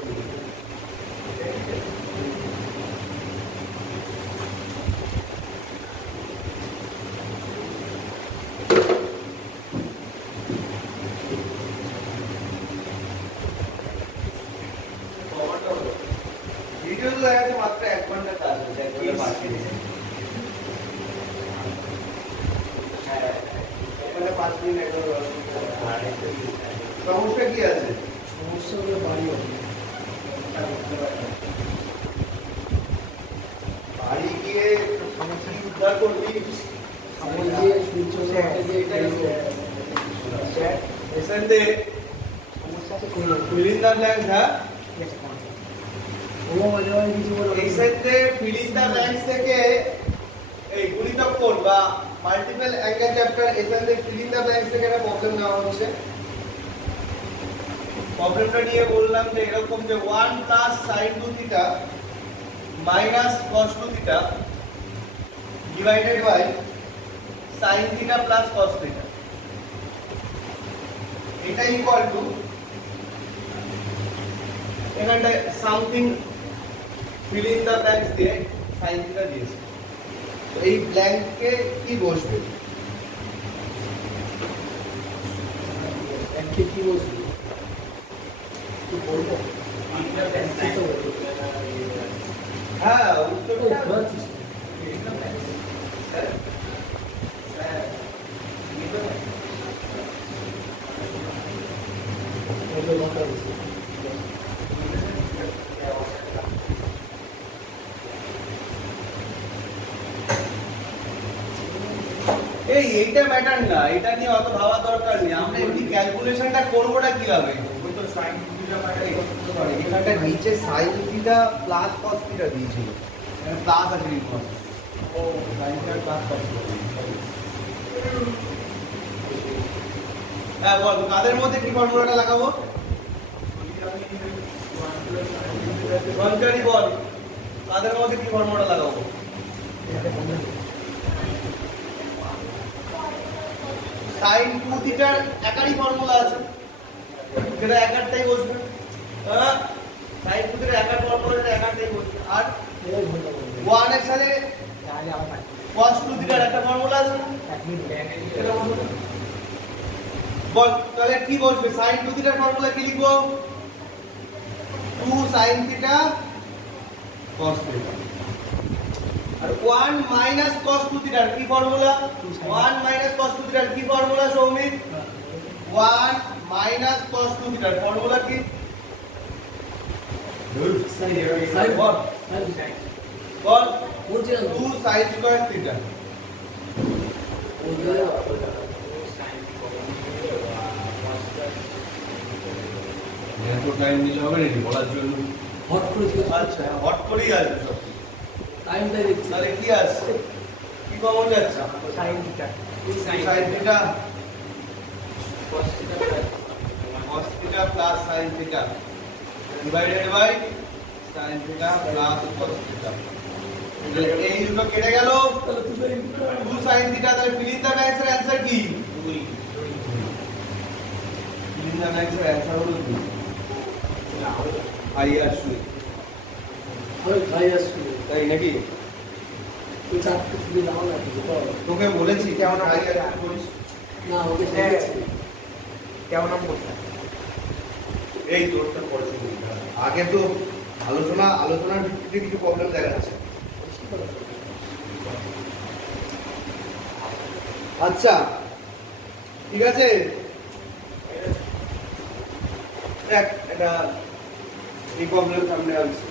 1 ঘন্টা কাজ হচ্ছে একবারে পাঠিয়ে দিয়েছে হ্যাঁ এখানে 5 মিনিট একদম আর একটা সমস্যা কি আছে সমস্যা হলে বাড়ি হবে বাড়ি গিয়ে সমস্যা কি উদ্ধার করবি আমার যে সূর্য যে এসেন দে সমস্যা আছে fill in the blanks হ্যাঁ ও মাঝে মাঝে কিছু বলে এই সেটে fill in the blanks থেকে এই গুণিতক কোণ বা মাল্টিপল অ্যাঙ্গেল চ্যাপ্টার এসেন দে fill in the blanks থেকে একটা প্রবলেম নেওয়া হচ্ছে প্রবলেমটা নিয়ে বললাম যে এরকম যে 1 plus sin 2 theta minus cos 2 theta divided by sin theta plus cos theta এটা ইকুয়াল টু এখানটায় something fill in the blanks দিয়ে sin থিটা দিয়েছে তো এই ব্ল্যাঙ্কে কি বসবে একটি কি বলছি কি বলবো হ্যাঁ উত্তরটা ধরছিস ওদের মাথা দিচ্ছে এইটা ম্যাটার না এটা নিয়ে অত ভাবা দরকার নেই আমরা এমনি ক্যালকুলেশনটা করবোটা কিভাবে তো সাইন থিটা মানে সরি এখানটা নিচে sin theta plus cos theta দিয়েছিল এখানে প্লাস আছে cos ও সাইন থিটা প্লাস cos হ্যাঁ বল কাদের মধ্যে কি ফর্মুলাটা লাগাবো সঞ্চারী বল কাদের মধ্যে কি ফর্মুলাটা লাগাবো sin 2 থিটার একারই ফর্মুলা আছে যেটা একারটাই বসবে হ্যাঁ sin 2 থিটার একার ফর্মুলাটা একারটাই বসবে আর 1 এর সাথে তাহলে আবার পাচ্ছি cos 2 থিটার একটা ফর্মুলা আছে এটা বসবে বল তাহলে কি বসবে sin 2 থিটার ফর্মুলা কি লিখবো 2 sin থিটা cos থিটা আর 1 মাইনাস cos 2 থিটার কি ফর্মুলা 1 মাইনাস cos 2 থিটার কি ফর্মুলা সৌমিক 1 মাইনাস cos 2 থিটার ফর্মুলা কি বল বল বলছি না 2 sin স্কয়ার থিটা এত টাইম নিলে হবে নাকি বলার জন্য হট করে জিজ্ঞেস আচ্ছা হট করেই আসবে সব টাইমটা দেখছি তাহলে কি আসছে কি কমন যাচ্ছে sine theta sin theta cos theta plus sin theta divided by sin theta plus cos theta এই দুটো কেটে গেল তাহলে তুই 2 sin থিটা তাহলে ফিল ইন দ্য ব্ল্যাঙ্কস এর অ্যানসার কি 2 ফিল ইন দ্য ব্ল্যাঙ্কস এর অ্যানসার হলো 2 আই আসলে আমি খাই আসছি তাই নাকি তুই চারটে ছুটি দাও না কিছু তো তোকে বলেছি কেমন আই আসলে বলিস না ওকে দেখেছি কেমন নাম করতে এই তোরটা পড়ে শুনি আগে তো আলোচনার ভিত্তিতে কিছু প্রবলেম দেখা যাচ্ছে আচ্ছা ঠিক আছে দেখ এটা এই প্রবলেম সামনে আনছি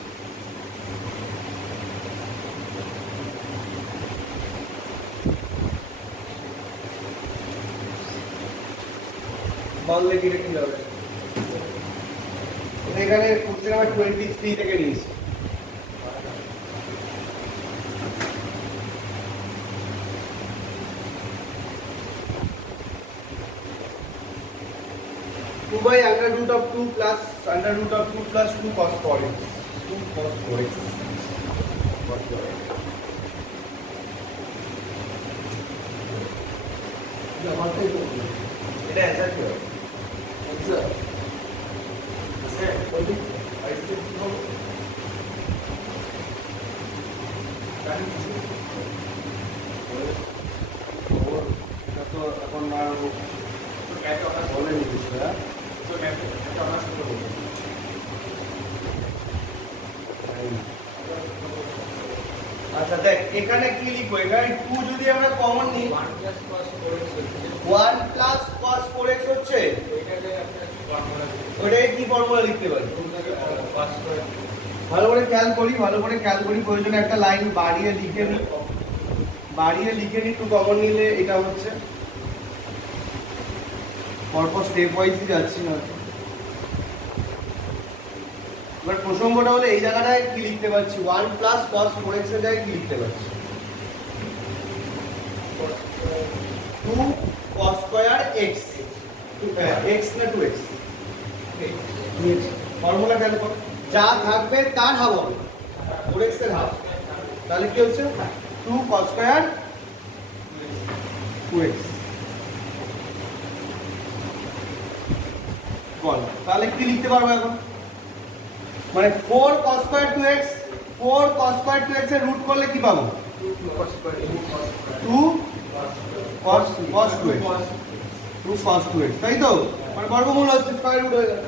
বললে কি রেখে যাবে এখানে কোশ্চেন নাম্বার 23 থেকে নিয়েছি two by under root of 2 plus under root of 2 plus 2 cos 4x 2 cos 4x ব্যাপারটাই তো এটা অ্যান্সার কি হবে আচ্ছা আছে বলি আইসে কি হবে জানি কিছু ওর এটা তো এখন আর তো ক্যাপে আমরা বলেনি কিছু হ্যাঁ তো ক্যাপে আমরা শুরু করব আচ্ছা দেখ এখানে কি লিখবো, এখানে 2 যদি আমরা কমন নিই 1 plus cos 4x হচ্ছে 1 plus cos 4x হচ্ছে, ওইটাকে একটা ফর্মুলা ওটাকে কি ফর্মুলা লিখতে পারি? cos স্কয়ার ভালো করে খেয়াল করি, প্রয়োজনে একটা লাইন বাড়িয়ে লিখে নিই, 2 কমন নিলে এটা হচ্ছে, পরপর স্টেপ ওয়াইজই যাচ্ছি না। এবার প্রসঙ্গটা হলো এই জায়গাটায় কি লিখতে পারছি, 1 plus cos 4x এর জায়গায় কি লিখতে পারছি, 2 cos স্কয়ার x, x না 2x, ফর্মুলা খেয়াল করো, যা থাকবে তার হাফ হবে, 4x এর হাফ, তাহলে কি হচ্ছে 2 cos স্কয়ার 2x বল, তাহলে কি লিখতে পারবো এখন, মানে 4 cos square 2x, 4 cos square 2x এর রুট করলে কি পাবো, 2 cos 2x, 2 cos 2x, তাই তো, মানে বর্গমূল হচ্ছে, স্কয়ার রুট হয়ে গেল।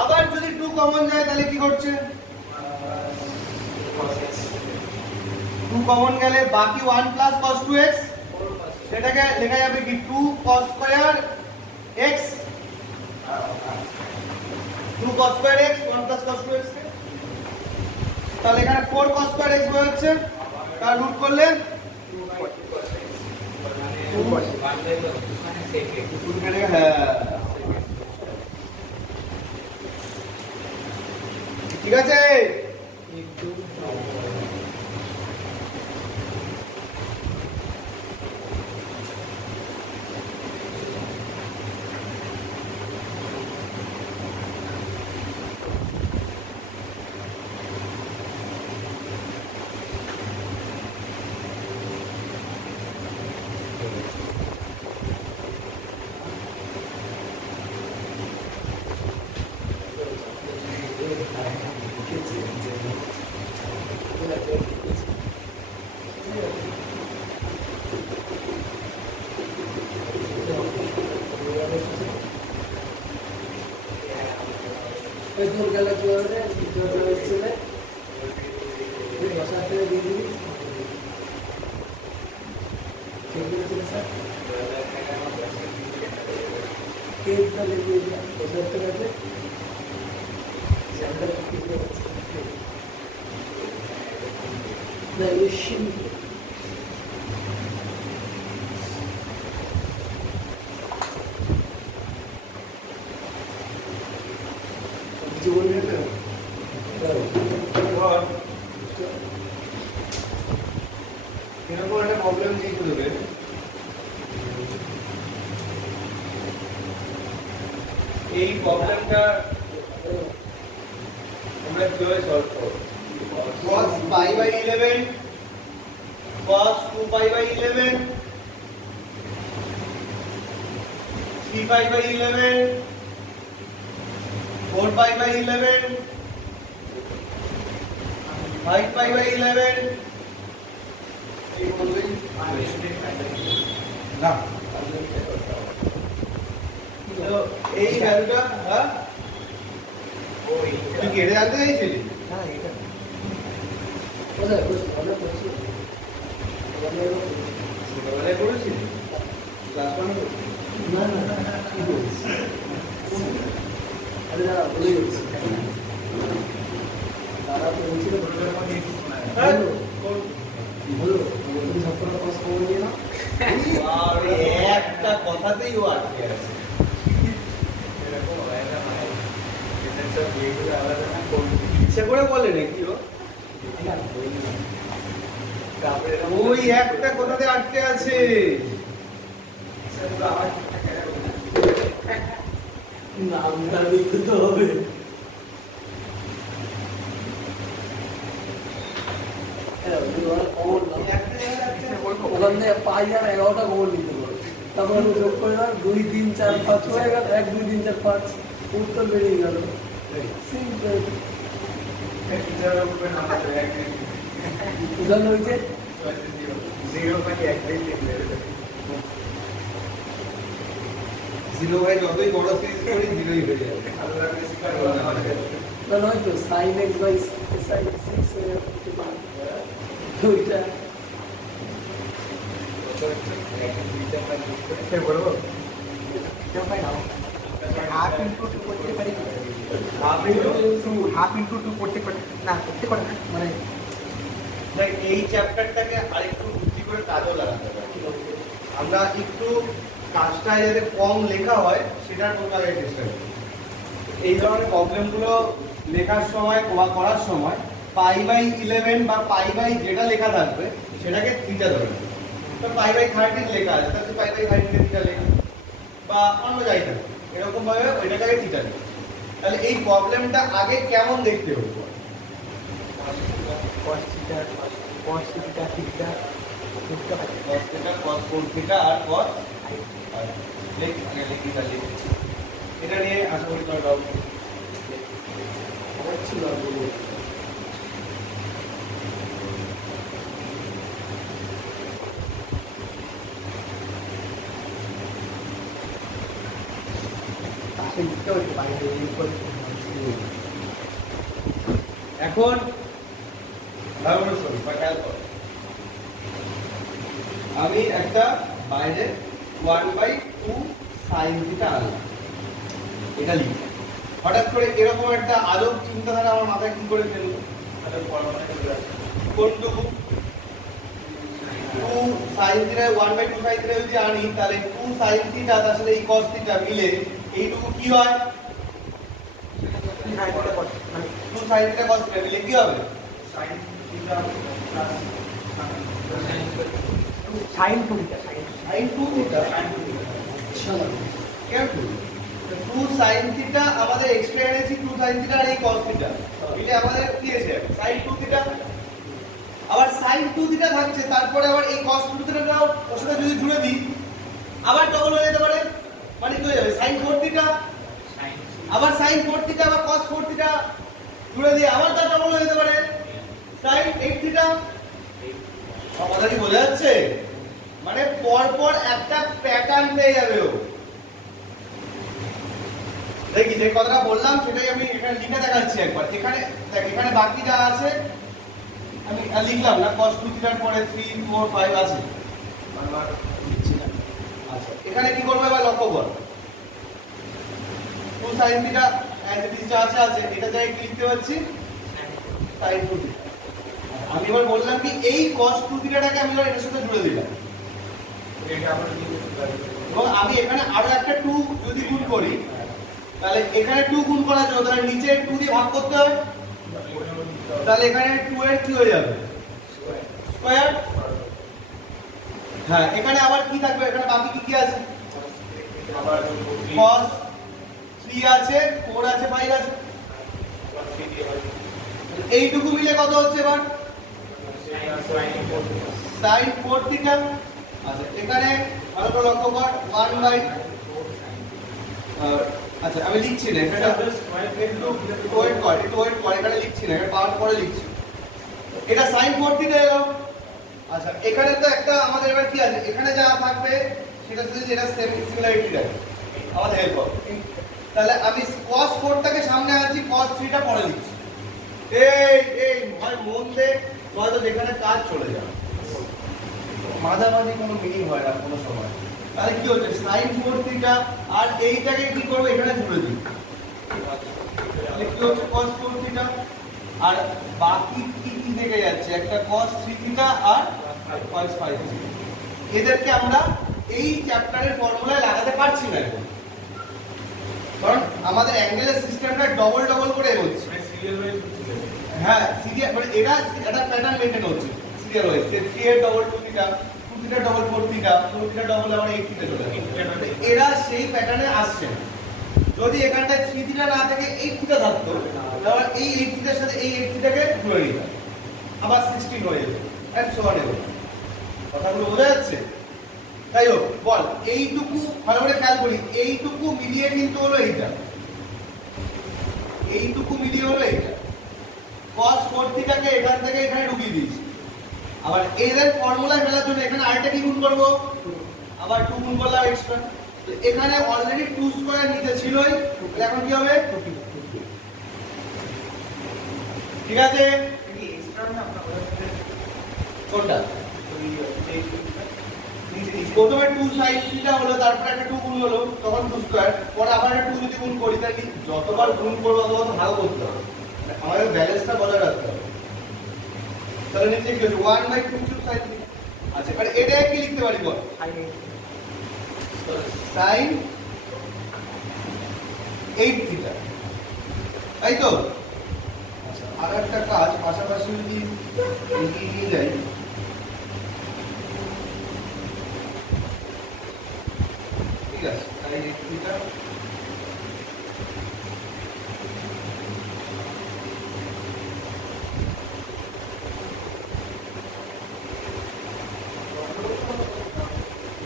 আবার যদি 2 কমন যায় তাহলে কি করছে, 2 কমন গেলে বাকি 1 plus cos 2x, সেটাকে লেখা যাবে কি 2 cos square x, 2 cos square x 1 plus cos 2x, তাহলে এখানে 4 cos স্কয়ার x হচ্ছে, তার রুট করলে 2 হ্যাঁ ঠিক আছে। তোর গেলে কি হবে, হচ্ছে বসার থেকে দিয়ে দিবি, ঠিক আছে স্যার, কেকটা লিখে দিলাম, বসার থেকে আছে সেন্টার ভ্যালুয়েশন জীবন এরকম একটা প্রবলেম দিয়ে দেবে, এই প্রবলেমটা আমরা কিভাবে সলভ করব, cos pi by 11 cos 2 pi by 11 3 pi by 11 4 pi by 11 5 pi by 11 এই বলবেন না, তো এই ভ্যালুটা হ্যাঁ তুই কেটে জানতে চাইছিলি, হ্যাঁ এটা কোথায় বসে অনেক বসে ছোটবেলায় করেছিলি ক্লাস 1 এ না না কি বলছিস, আরে দাঁড়া বলে বলছি দাঁড়া তো বলছিল হ্যাঁ বলো তুমি সবকটা পাস করে নিয়ে না, আরে একটা কথাতেই ও আটকে আছে, এরকম হয় না ভাই, এটা সব যেগুলো আলাদা না কোন ইচ্ছে করে বলে নাকি ও, তারপরে ওই একটা কথাতে আটকে আছে, নামটা লিখতে তো হবে, ওখান থেকে 5 আর 11টা গোল নিতে পারো, তারপর আমি যোগ করে দাও 2 3 4 5 হয়ে গেল, 1 2 3 4 5 উত্তর বেরিয়ে গেল, সিম্পল টিচারের উপরে নাম্বার দেয় একদিন উদাহরণ হয়েছে 0 ভাই যতই বড় সিরিজ করি 0ই হয়ে যাবে, আল্লাহর বেশি কাজ করা আমাদের তাহলে হয়তো sin x by sin 6 ওইটা সে বলবো কেউ পাই না হাফ ইন্টু টু করতে পারি হাফ ইন্টু টু করতে পারি না করতে পারে না মানে দেখ এই চ্যাপ্টারটাকে আরেকটু বুদ্ধি করে কাজও লাগাতে পারি আমরা একটু কাজটা যাতে কম লেখা হয় সেটার কোনো আগে চেষ্টা করি এই ধরনের প্রবলেমগুলো লেখার সময় বা করার সময় π/11 বা π/ যেটা লেখা থাকবে সেটাকে থিটা ধরে নেবে। তো π/13 লেখা আছে তাহলে π/13 থিটা লেখা বা অন্য যাই থাকবে এরকম ভাবে ওইটাকে থিটা নেবে। তাহলে এই প্রবলেমটা আগে কেমন দেখতে হবে cos theta cos theta theta theta cos theta cos 4 theta আর cos এটা নিয়ে আশা করি তোমরা ডাউট ছিল পাশে লিখতে হতে পারে এই করে এখন ভালো শোনো বা খেয়াল করো আমি একটা বাইরে 1/2 sin theta আনলাম এটা লিখি হঠাৎ করে এরকম একটা আলোক চিন্তাধারা আমার মাথায় কি করে ফেললো কোনটুকু 2 sin theta 1/2 sin theta যদি আনি তাহলে 2 sin theta তার সাথে এই cos theta মিলে এইটুকু কি হয় 2 sin theta cos theta মিলে কি হবে sine two theta sin 2 theta careful 2 sin theta আমাদের এক্সট্রা এনেছি 2 sin theta আর এই cos theta মিলে আমাদের কি আছে sin 2 theta আবার sin 2 theta থাকছে তারপরে আবার এই cos 2 theta টাও ওর সাথে যদি জুড়ে দিই আবার ডবল হয়ে যেতে পারে মানে কি হয়ে যাবে sin 4 theta আবার sin 4 theta আবার cos 4 theta জুড়ে দিয়ে আবার তার ডবল হয়ে যেতে পারে sin 8 theta কথা কি বোঝা যাচ্ছে মানে পর পর একটা প্যাটার্ন পেয়ে যাবে ও দেখি যে কথাটা বললাম সেটাই আমি এখানে লিখে দেখাচ্ছি একবার এখানে দেখ এখানে বাকি যা আছে আমি লিখলাম না cos 2 থিটার পরে 3 4 5 আছে বারবার লিখছি না আচ্ছা এখানে কি করব এবার লক্ষ্য কর 2 sin theta as it is যা আছে এটা জায়গায় কি লিখতে পাচ্ছি sin 2 থিটা আমি এবার বললাম কি এই cos 2 থিটাটাকে আমি এবার এটার সাথে জুড়ে দিলাম এটা আমরা কি করতে পারি এবং আমি এখানে আরো একটা 2 যদি গুণ করি তাহলে এখানে 2 গুণ করার জন্য তাহলে নিচে 2 দিয়ে ভাগ করতে হবে তাহলে এখানে 2 এর কি হয়ে যাবে স্কয়ার হ্যাঁ এখানে আবার কি থাকবে এখানে বাকি কি কি আছে আবার cos 3 আছে 4 আছে 5 আছে এইটুকু মিলে কত হচ্ছে এবার sin 4 থিটা আচ্ছা এখানে ভালো করে লক্ষ্য কর 1/, আচ্ছা আমি লিখছি না এটা একটু ওয়েট কর এখানে লিখছি না এটা পাওয়ার পরে লিখছি এটা sin 4 থিটা এলো আচ্ছা এখানে তো একটা আমাদের এবার কি আছে এখানে যা থাকবে সেটা যদি এটা সিমিলারিটি রাখে আমাদের হেল্প হবে তাহলে আমি cos 4 টাকে সামনে আনছি cos 3 টা পরে লিখছি এই ভাই মন দে নয়তো যেখানে কাজ চলে যাবে মাঝামাঝি কোনো মিনিং হয় না কোনো সময় তাহলে কি হচ্ছে sin 4 থিটা আর এইটাকে কি করব এখানে জুড়ে দিই তাহলে কি হচ্ছে cos 4 থিটা আর বাকি কি কি থেকে যাচ্ছে একটা cos 3 থিটা আর cos 5 থিটা এদেরকে আমরা এই চ্যাপ্টারের ফর্মুলায় লাগাতে পারছি না এখন কারণ আমাদের অ্যাঙ্গেলের সিস্টেমটা ডবল করে এগোচ্ছে সিরিয়াল ওয়াইজ হ্যাঁ সিরিয়াল মানে এটা একটা প্যাটার্ন মেইনটেইন হচ্ছে সিরিয়াল ওয়াইজ 3 এর double 2 theta 2 theta double 4 theta 4 theta double আবার 8 থিটা চলে যাবে এরা সেই প্যাটার্নে আসছে না যদি এখানটায় 3 থিটা না থাকে 8 থিটা থাকতো তাহলে এই 8 থিটার সাথে এই 8 থিটাকে জুড়ে নিতাম আবার 16 হয়ে যেত এন্ড সো অন এভাবে কথাগুলো বোঝা যাচ্ছে তাই হোক বল এইটুকু ভালো করে খেয়াল করি এইটুকু মিলিয়ে কিন্তু হলো এইটা এইটুকু মিলিয়ে হলো এইটা cos 4 থিটাকে এখান থেকে এখানে ঢুকিয়ে দিয়েছি আবার এদের ফর্মুলা ফেলার জন্য এখানে আরেকটা কি গুণ করব আবার 2 গুণ করলাম এক্সট্রা এখানে অলরেডি 2 স্কয়ার নিচে ছিলই তাহলে এখন কি হবে ঠিক আছে কোনটা প্রথমে 2 sin থিটা হলো, তারপর একটা 2 গুণ হলো, তখন 2 স্কয়ার, পরে আবার একটা 2 যদি গুণ করি তাহলে যতবার গুণ করব ততবার ভাগ করতে হবে, আমাদের ব্যালেন্সটা বজায় রাখতে হবে। তাহলে নিচে কি হচ্ছে 1/2 কিউব sin থিটা। আচ্ছা এবার এটা কি লিখতে পারি বল? sin 8 থিটা, তাই তো? আচ্ছা আর একটা কাজ পাশাপাশি যদি এগিয়ে নিয়ে যাই, ঠিক আছে, তাই sin 8 থিটা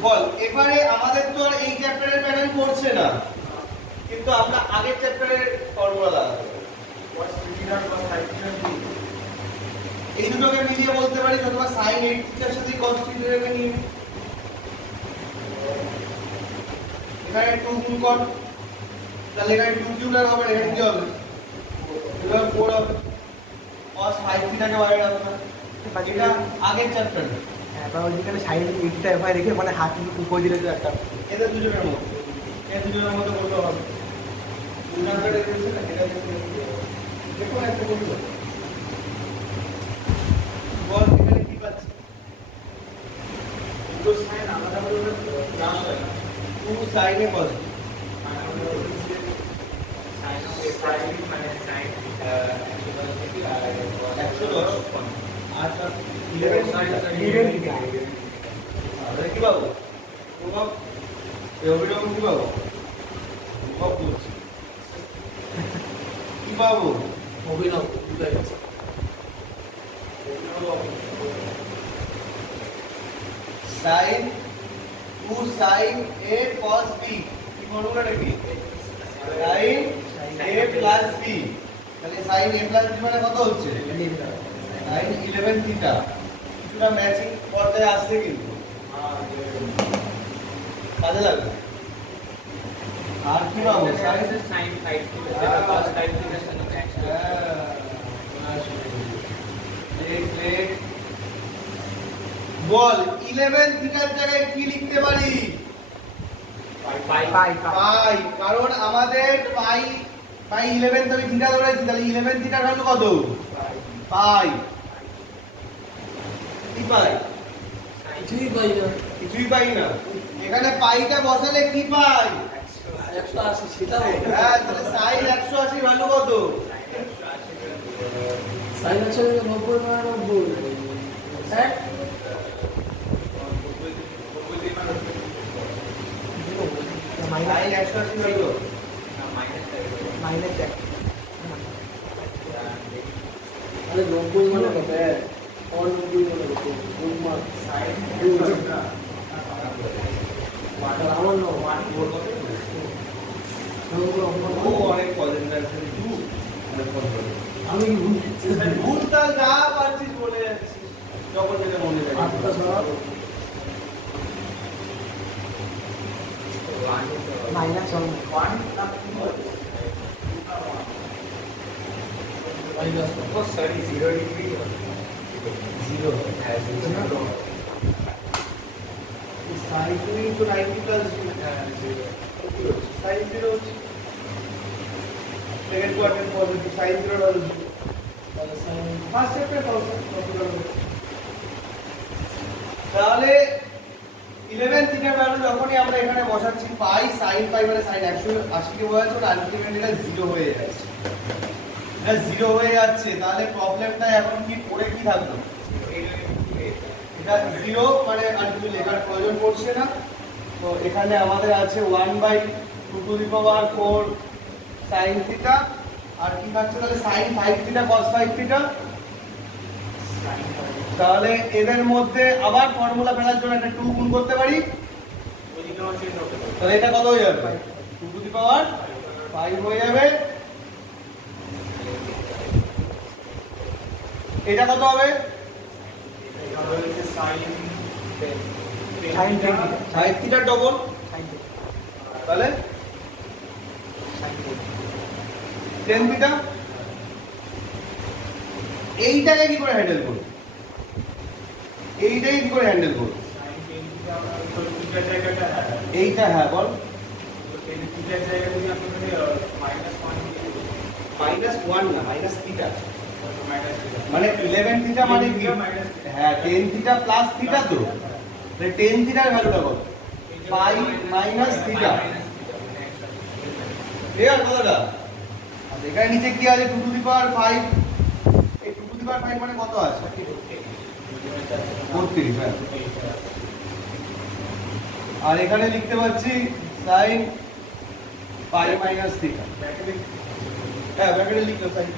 বল। এবারে আমাদের তো আর এই চ্যাপ্টারের প্যাটার্ন করছে না, কিন্তু আমরা আগের চ্যাপ্টারের ফর্মুলা লাগাতে পারি। এই দুটোকে মিলিয়ে বলতে পারি অথবা sin 8 থিটার সাথে cos থিটাকে নিয়ে এখানে 2 গুণ কর, তাহলে এখানে 2 কিউব আর হবে, এখানে কি হবে 4 হবে, cos 5 থিটাকে বাইরে রাখবে। এটা আগের চ্যাপ্টারে। হ্যাঁ তাহলে যেখানে সাইড 8টা এফআই রেখে মানে হাত উপর দিলে তো একটা এদের দুজনের মধ্যে, এই দুজনের মধ্যে বলতে হবে দুজনটা রেখেছে না, এটা দেখো একটা বলতে বল এখানে কি পাচ্ছি? দুটো সাইন আলাদা করে না হয়, 2 sin এ পজিটিভ কি পাবো? প্রভাব এরকম কি পাবো? প্রভাব বলছি কি পাবো? অভিনব বুঝা গেছে। sin 2 sin a cos b, কি ফর্মুলাটা কি? sin a plus b, তাহলে sin a plus b মানে কত হচ্ছে? sin 11 theta. কিছুটা ম্যাচিং পর্যায়ে আসছে কিন্তু কাজে লাগবে। আর কি পাবো? sin 5 থিটা cos 5 থিটার সাথে ম্যাচ করে। বল 11 থিটার জায়গায় কি লিখতে পারি? পাই পাই, কারণ আমাদের পাই 11 তো আমি থিটা ধরেছি, তাহলে 11 থিটার ভ্যালু কত? পাই। কি পাই? কিছুই পাই না, কিছুই পাই না। এখানে পাইটা বসালে কি পাই? 180 সেটা হ্যাঁ, তাহলে sin 180 ভ্যালু কত? সাইন আছে 90 না 90 হ্যাঁ sin 180 ভ্যালু মাইনাস আরে 90 মানে কত है और 90 মানে কত গুণ মার সাইন আমার না 1 4 কত ও অনেক পজিটিভ আছে। আমি ভুলটা যা পারছিস বলে যাচ্ছিস, যখন যেটা মনে যায়। আটটা সব minus 1 minus Oh, sorry, 0 degree. 0 has 0. sin 2 into 90 plus 0 sin 0 হচ্ছে second quadrant positive, sin 0 value তাহলে সাইন ফার্স্ট চ্যাপ্টার তাহলে 11 থিটার ভ্যালু যখনই আমরা এখানে বসাচ্ছি পাই sin পাই মানে sin 180 কে বোঝাচ্ছে, ওটা আলটিমেটলি এটা 0 হয়ে যাচ্ছে। এটা 0 হয়ে যাচ্ছে, তাহলে প্রবলেমটা এখন কি পড়ে কি থাকলো? এটা 0 মানে আলটিমেটলি লেখার প্রয়োজন পড়ছে না। তো এখানে আমাদের আছে 1/2 sin থিটা, আর কি থাকছে তাহলে sin 5 থিটা cos 5 থিটা। তাহলে এদের মধ্যে আবার ফর্মুলা ফেলার জন্য একটা 2 গুণ করতে পারি, তাহলে এটা কত হয়ে যাবে? 2⁵ হয়ে যাবে। এটা কত হবে? সাইন 5 থিটা ডবল, তাহলে 10 থিটা। এইটাকে কি করে হ্যান্ডেল করব? এইটাই কি করে হ্যান্ডেল করব? সাইন টেন থিটা আমরা ওই থিটার জায়গাটা এইটা হ্যাঁ বল টেন থিটার জায়গায় যদি আমরা -1 -1 না মাইনাস থিটা মাইনাস থিটা মানে 11 থিটা মানে কি হ্যাঁ 10 থিটা প্লাস থিটা তো তাহলে 10 থিটার ভ্যালুটা কত পাই মাইনাস থিটা ক্লিয়ার কথাটা আর এখানে নিচে কি আছে 2 টু দি পাওয়ার 5 এই 2 টু দি পাওয়ার 5 মানে কত আছে 32 হ্যাঁ আর এখানে লিখতে পাচ্ছি sin পাই মাইনাস থিটা হ্যাঁ ব্র্যাকেটে লিখলাম sin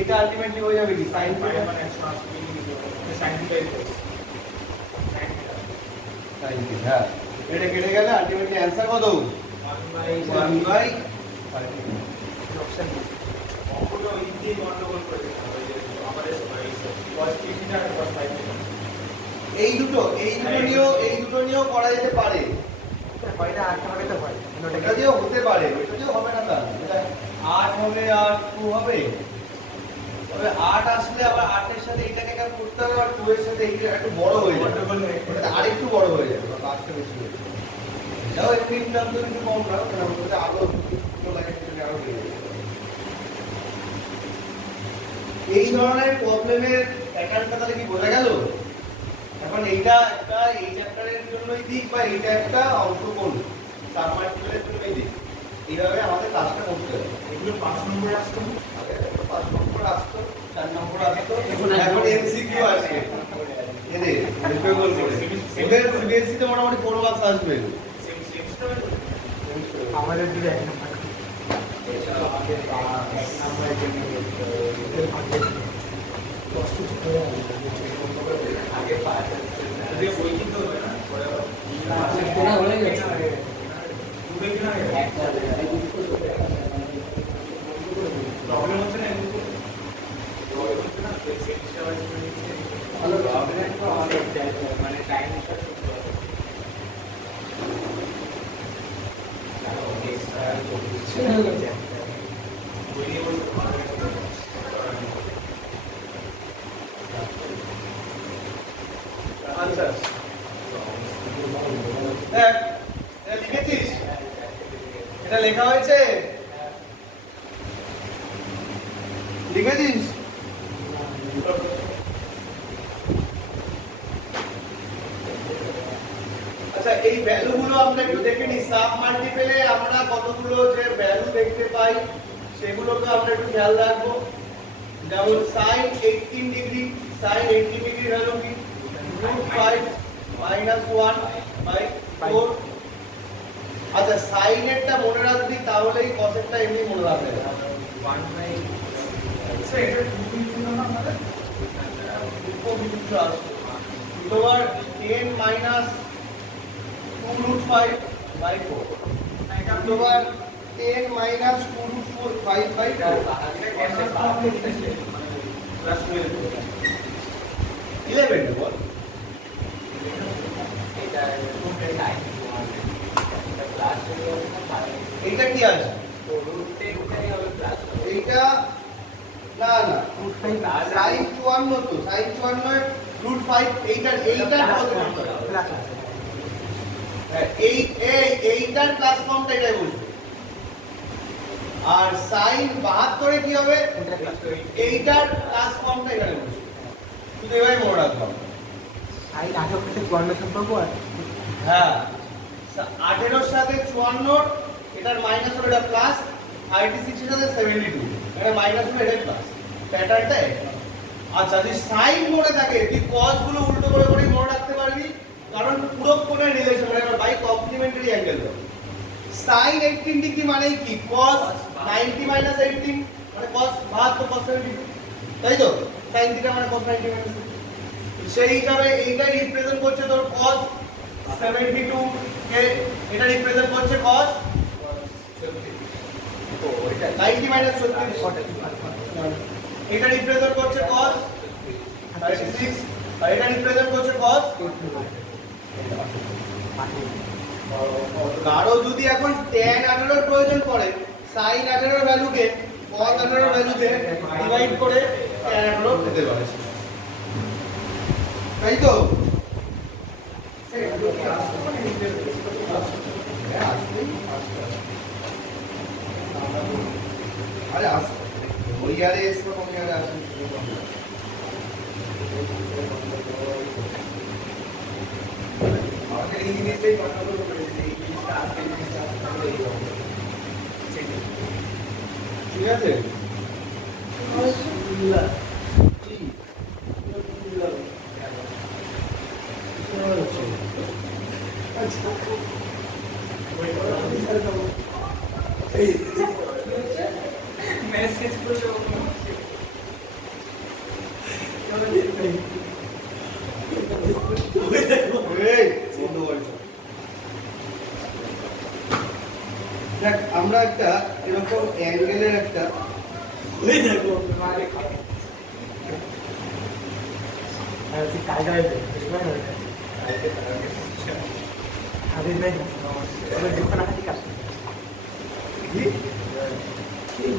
এটা আলটিমেটলি হয়ে যাবে কি sin পাই থিটা মানে 180 sine theta equal sin theta হ্যাঁ এটা কেটে গেলে আলটিমেটলি অ্যানসার কত 1 বাই 1 বাই অপশন অঙ্কটা ওই দিয়ে গন্ডগোল করে দিতে হবে যে আমাদের cos 3 থিটা আর cos 5 থিটা এই দুটো নিয়েও করা যেতে পারে হয়টা 8 হবে তো হয় এটা দিয়েও হতে পারে এটা দিয়েও হবে না তা এটা 8 হবে আর 2 হবে তবে 8 আসলে আবার 8 এর সাথে এটাকে কাজ করতে হবে আর 2 এর সাথে এইটা একটু বড় হয়ে যাবে গন্ডগোল হয়ে এটা আরেকটু বড় হয়ে যাবে বা কাজটা বেশি হয়ে যাবে এটাও একটু ইনকাম তো একটু কম রাখো কেন বলতে আরো দুটো লাইনের জন্য আরো বেড়ে যাবে এই ধরনের প্রবলেমের প্যাটার্নটা তাহলে কি বোঝা গেল এখন এইটা একটা এই চ্যাপ্টারের জন্যই দিক বা এইটা একটা অংশকোণ সাবমার্টিকুলের জন্যই দিক এইভাবে আমাদের কাজটা করতে হবে এগুলো 5 নম্বরে আসতো আগে 5 নম্বর আসতো 4 নম্বর আসতো এখন এখন এমসিকিউ আসবে এদের রিপেবল করে ওদের সিবিএসসি তে মোটামুটি 4 মার্কস আসবে সেম সিস্টেমে আমাদের দিকে 1 নম্বর আমাদের 1 নম্বরের জন্য কষ্ট ছিল আগে 5 যদি বই কিনতে হবে না পরে কেনা হয়ে গেছে দুটো কিনা হয়ে গেছে প্রবলেম হচ্ছে না এগুলো প্রবলেম হচ্ছে না সেমিস্টার ওয়াইজ ভালো প্রবলেম তো আমাদের মানে টাইম হিসাব করতে হবে বই নিয়ে বলতে পারবে আনসার দেখ এটা লিখেছিস এটা লেখা হয়েছে লিখেছিস আচ্ছা এই ভ্যালুগুলো আমরা একটু দেখে নিই সাব মাল্টিপলে আমরা কতগুলো যে ভ্যালু দেখতে পাই সেগুলোকে আমরা একটু খেয়াল রাখবো যেমন sin 18 degree sin 18 degree value কি √5 -1/4 আচ্ছা sin এরটা মনে রাখবি তাহলেই cos এরটা এমনি মনে রাখবে 1 বাই স্যার এটা 2 ছিল না আমাদের তোমার 10 -2√5/4 তোমার 10 -2√4/5/4 11 বল এইটা কি আছে এইটা না না sin 54 তো sin 54 √5 এইটার প্লাস এইটার প্লাস ফর্মটা এটাই বলছি আর sin 72 এ কি হবে এইটার প্লাস ফর্মটা এখানে বলছি শুধু এভাবে মনে রাখলাম আই 18 থেকে গণনা সম্পর্ক আছে হ্যাঁ 18 এর সাথে 54 এটার মাইনাস হলো এটা প্লাস 36 এর সাথে 72 এটা মাইনাস হলো এটা প্লাস প্যাটার্নটা এটা আচ্ছা যদি সাইন মনে থাকে তুই cos গুলো উল্টো করে করে মনে রাখতে পারবি কারণ পুরো কোণের রিলেশন মানে by complementary angle sin 18 degree মানে কি cos 90 18 মানে cos 72 cos 72 তাই তো sin থিটা মানে cos 90 সেই হিসাবে এইটা রিপ্রেজেন্ট করছে তোর cos 72 কে এটা রিপ্রেজেন্ট করছে cos 90 36 এটা রিপ্রেজেন্ট করছে cos 36 আর এটা রিপ্রেজেন্ট করছে cos কারো যদি এখন tan 18 এর প্রয়োজন পড়ে sin 18 এর ভ্যালুকে cos 18 এর ভ্যালুতে ডিভাইড করে tan 18 পেতে পারে তাই তো আরে আসতে ওই ইয়ারে এসে কোন ইয়ারে আসেন আমাদের এই জিনিসটাই কন্ট্রোল করে এই জিনিসটা আসবে ঠিক আছে মেসেজ করলে দেখ আমরা একটা এরকম অ্যাঙ্গেলের একটা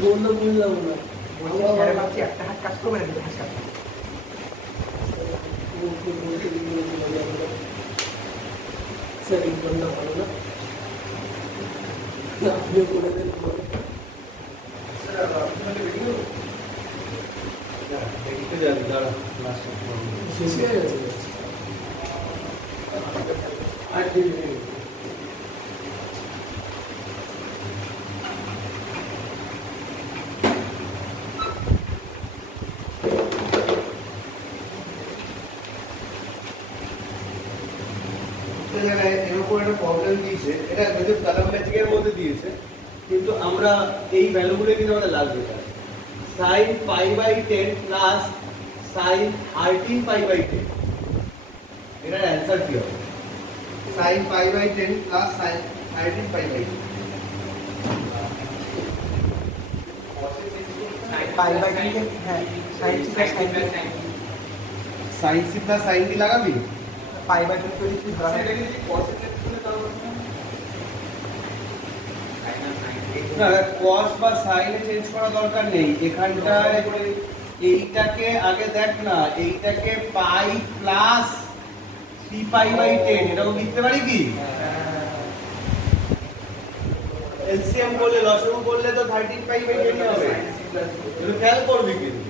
বললো বুঝলাম না একটা হাত কাজ করবে না হাত কাজ স্যার এই বলটা ভালো না আপনিও করে দেন শেষ হয়ে গেছে আর ঠিক নেই এরকম একটা প্রবলেম দিয়েছে এটা যদি কালাম ম্যাজিকের মধ্যে দিয়েছে কিন্তু আমরা এই ভ্যালুগুলো কিন্তু আমাদের লাগবে sin π/10 প্লাস sin 13π/10 এটার অ্যান্সার কি হবে sin π/10 প্লাস sin 13π/10 হ্যাঁ sine sin c plus sin d লাগাবি পাই বাই 2 তৈরি কি ধরা হয় না cos বা sin এ চেঞ্জ করা দরকার নেই এখানটায় এইটাকে আগে দেখ না এইটাকে পাই প্লাস 3π/10 এটাও লিখতে পারি কি এলসিএম করলে লসাগু করলে তো 13π/10 হবে তুমি খেয়াল করবি কিন্তু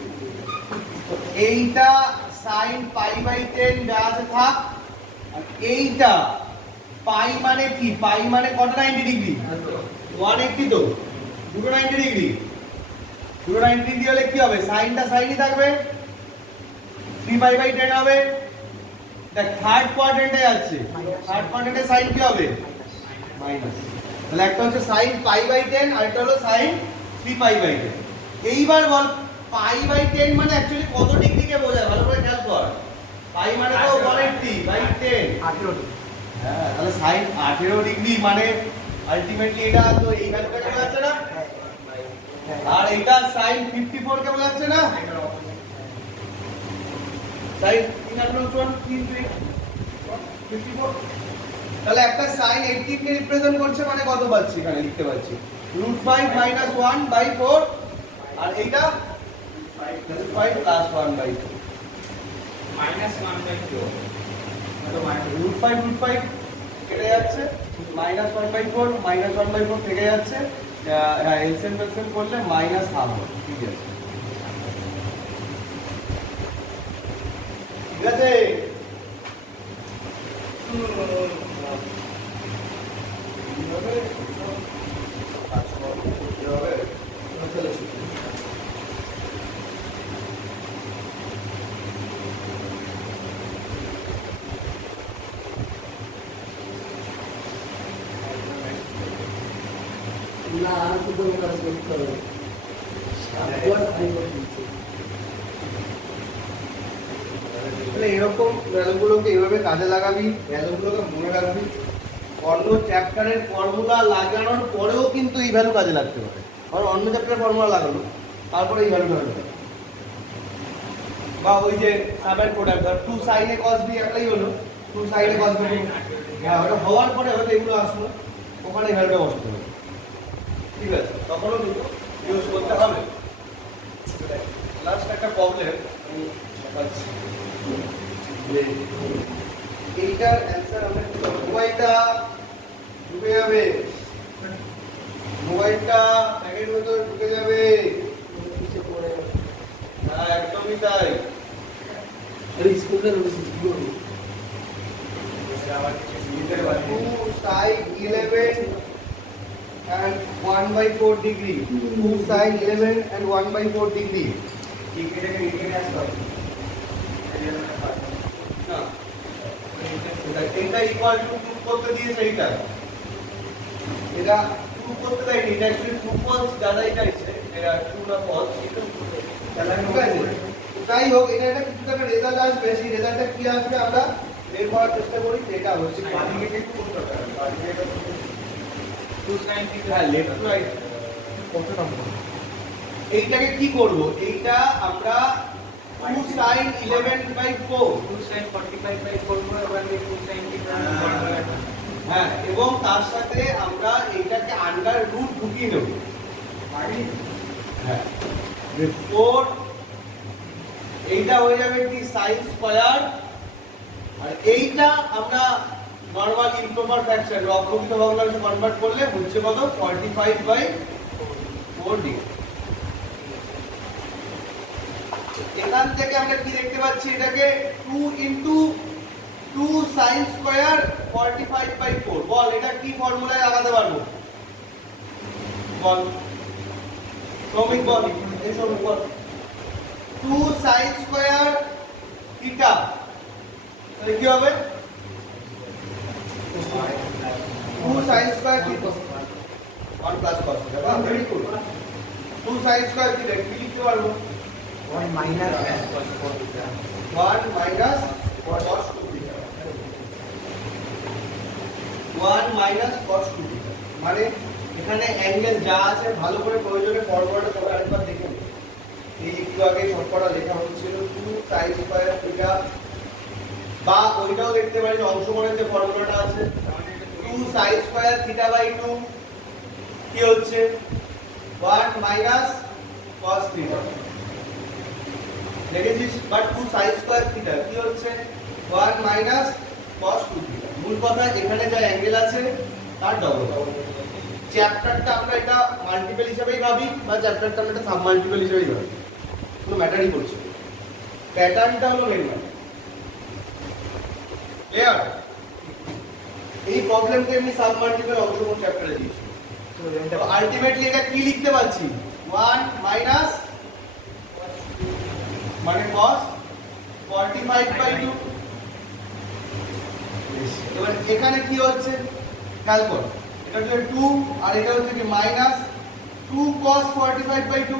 এইটা sin π/10 যা আছে থাক আর এইটা পাই মানে কি পাই মানে কত 90 ডিগ্রি 180 তো দুটো 90 ডিগ্রি দুটো 90 ডিগ্রি হলে কি হবে সাইনটা সাইনই থাকবে 3π/10 হবে দেখ থার্ড কোয়াড্রেন্টে যাচ্ছে থার্ড কোয়াড্রেন্টে সাইন কি হবে মাইনাস তাহলে একটা হচ্ছে sin π/10 আর একটা হলো sin 3π/10 এইবার বল π/10 মানে অ্যাকচুয়ালি কত ডিগ্রিকে বোঝায় ভালো করে খেয়াল কর পাই মানে তো 180/10 18 হ্যাঁ তাহলে sin 18 ডিগ্রি মানে আলটিমেটলি এটা তো এই ভ্যালুটাকে বোঝাচ্ছে না আর এটা sin 54 কে বোঝাচ্ছে না sin 54 তাহলে একটা sin 18 কে রিপ্রেজেন্ট করছে মানে কত পাচ্ছি এখানে লিখতে পাচ্ছি √5 - 1/4 আর এইটা 5 + 1/4 -1/4 √5 কেটে যাচ্ছে -1/4 -1/4 থেকে যাচ্ছে হ্যাঁ এলসিএম টেলসিএম করলে -1/2 ঠিক আছে ঠিক আছে না আর তো কোনো কাজ করতে হবে সাতবার আই করতে তাহলে এরকম ভ্যালুগুলোকে এইভাবে কাজে লাগাবি ভ্যালুগুলোকে মনে রাখবি অন্য চ্যাপ্টারের ফর্মুলা লাগানোর পরেও কিন্তু এই ভ্যালু কাজে লাগতে পারে কারণ অন্য চ্যাপ্টারের ফর্মুলা লাগানো তারপরে এই ভ্যালুটা হবে বা ওই যে সামের প্রোডাক্ট ধর 2 sin a cos b একটাই হলো 2 sin a cos b হ্যাঁ ওটা হওয়ার পরে হয়তো এগুলো আসলো ওখানে এই ভ্যালুটা বসাতে হবে ঠিক আছে তখনও কিন্তু ইউজ করতে হবে লাস্ট একটা প্রবলেম আমি দেখাচ্ছি যে এটার অ্যান্সার আমরা কি করব? মোবাইলটা ঢুকে যাবে, মোবাইলটা ব্যাগের ভেতর ঢুকে যাবে। নিচে পড়ে গেল। হ্যাঁ একদমই তাই। আরে স্কুল কেন বসে কি করবো? আবার কিছু লিখতে পারি 2 sin 11 and 1/4 degree, 2 sin 11 and 1/4 degree। টিকেটটাকে লিখে আসতে হবে না এটা ইকুয়াল টু প্রুফ করতে দিয়েছে এইটা, এটা প্রুফ করতে দেয়নি, এটা অ্যাকচুয়ালি ট্রু ফলস যাচাই চাইছে, এটা ট্রু না ফলস এটা যাচাই ঠিক আছে। যাই হোক এটা একটা কিছু একটা রেজাল্ট আসবে, সেই রেজাল্টটা কি আসবে আমরা বের করার চেষ্টা করি। এটা হচ্ছে বাদিকে একটু করতে হবে বাদিকে 290 হ্যাঁ লেফট টু রাইট। কত নম্বর? এইটাকে কি করব? এইটা আমরা 2 sin 11/4 2sin 45/4 এবার 2sin হ্যাঁ এবং তার সাথে আমরা এইটাকে আন্ডার রুট ঢুকিয়ে নেব। হ্যাঁ 4 এইটা হয়ে যাবে কি sin স্কয়ার, আর এইটা আমরা নরমাল ইমপ্রপার ফ্র্যাকশন অপ্রকৃত ভগ্নাংশে কনভার্ট করলে হচ্ছে কত 45/4 ডিগ্রি। এখান থেকে আমরা কি দেখতে পাচ্ছি? এটাকে 2 * 2 sin স্কয়ার 45/4 বল এটা কি ফর্মুলায় লাগাতে পারবো? বল শ্রমিক বল, এই শ্রমিক বল 2 sin স্কয়ার থিটা তাহলে কি হবে? 2 sin square theta 1 plus cos theta. বাহ very good. 2 sin square theta কি লিখতে পারবো? 1 minus 1 minus cos 2 theta 1 minus cos 2 theta মানে এখানে অ্যাঙ্গেল যা আছে ভালো করে প্রয়োজনে ফর্মুলাটা তোমরা একবার দেখে নিও। এই একটু আগে সবকটা লেখা হচ্ছিল 2 sin স্কয়ার থিটা, বা ওইটাও দেখতে পারি অংশগ্রহণের যে ফর্মুলাটা আছে 2 sin স্কয়ার থিটা বাই 2 কি হচ্ছে 1 minus cos থিটা দেখেছিস, বাট 2 sin স্কয়ার থিটা কি হচ্ছে 1 minus cos 2 থিটা। মূল কথা এখানে যা অ্যাঙ্গেল আছে তার ডবল। চ্যাপ্টারটা আমরা এটা মাল্টিপল হিসেবেই ভাবি বা চ্যাপ্টারটা আমরা এটা সাব মাল্টিপল হিসেবেই ভাবি, কোনো ম্যাটারই করছে না। প্যাটার্নটা হলো মেন ম্যাটার। ক্লিয়ার? এই প্রবলেমটা এমনি সাব মাল্টিপল অংশগ্রহণ চ্যাপ্টারে দিয়েছি। তো আলটিমেটলি এটা কি লিখতে পাচ্ছি 1 minus মানে cos 45/2। এবার এখানে কি হচ্ছে খেয়াল কর, এটা হচ্ছে 2 আর এটা হচ্ছে কি মাইনাস 2 cos 45/2।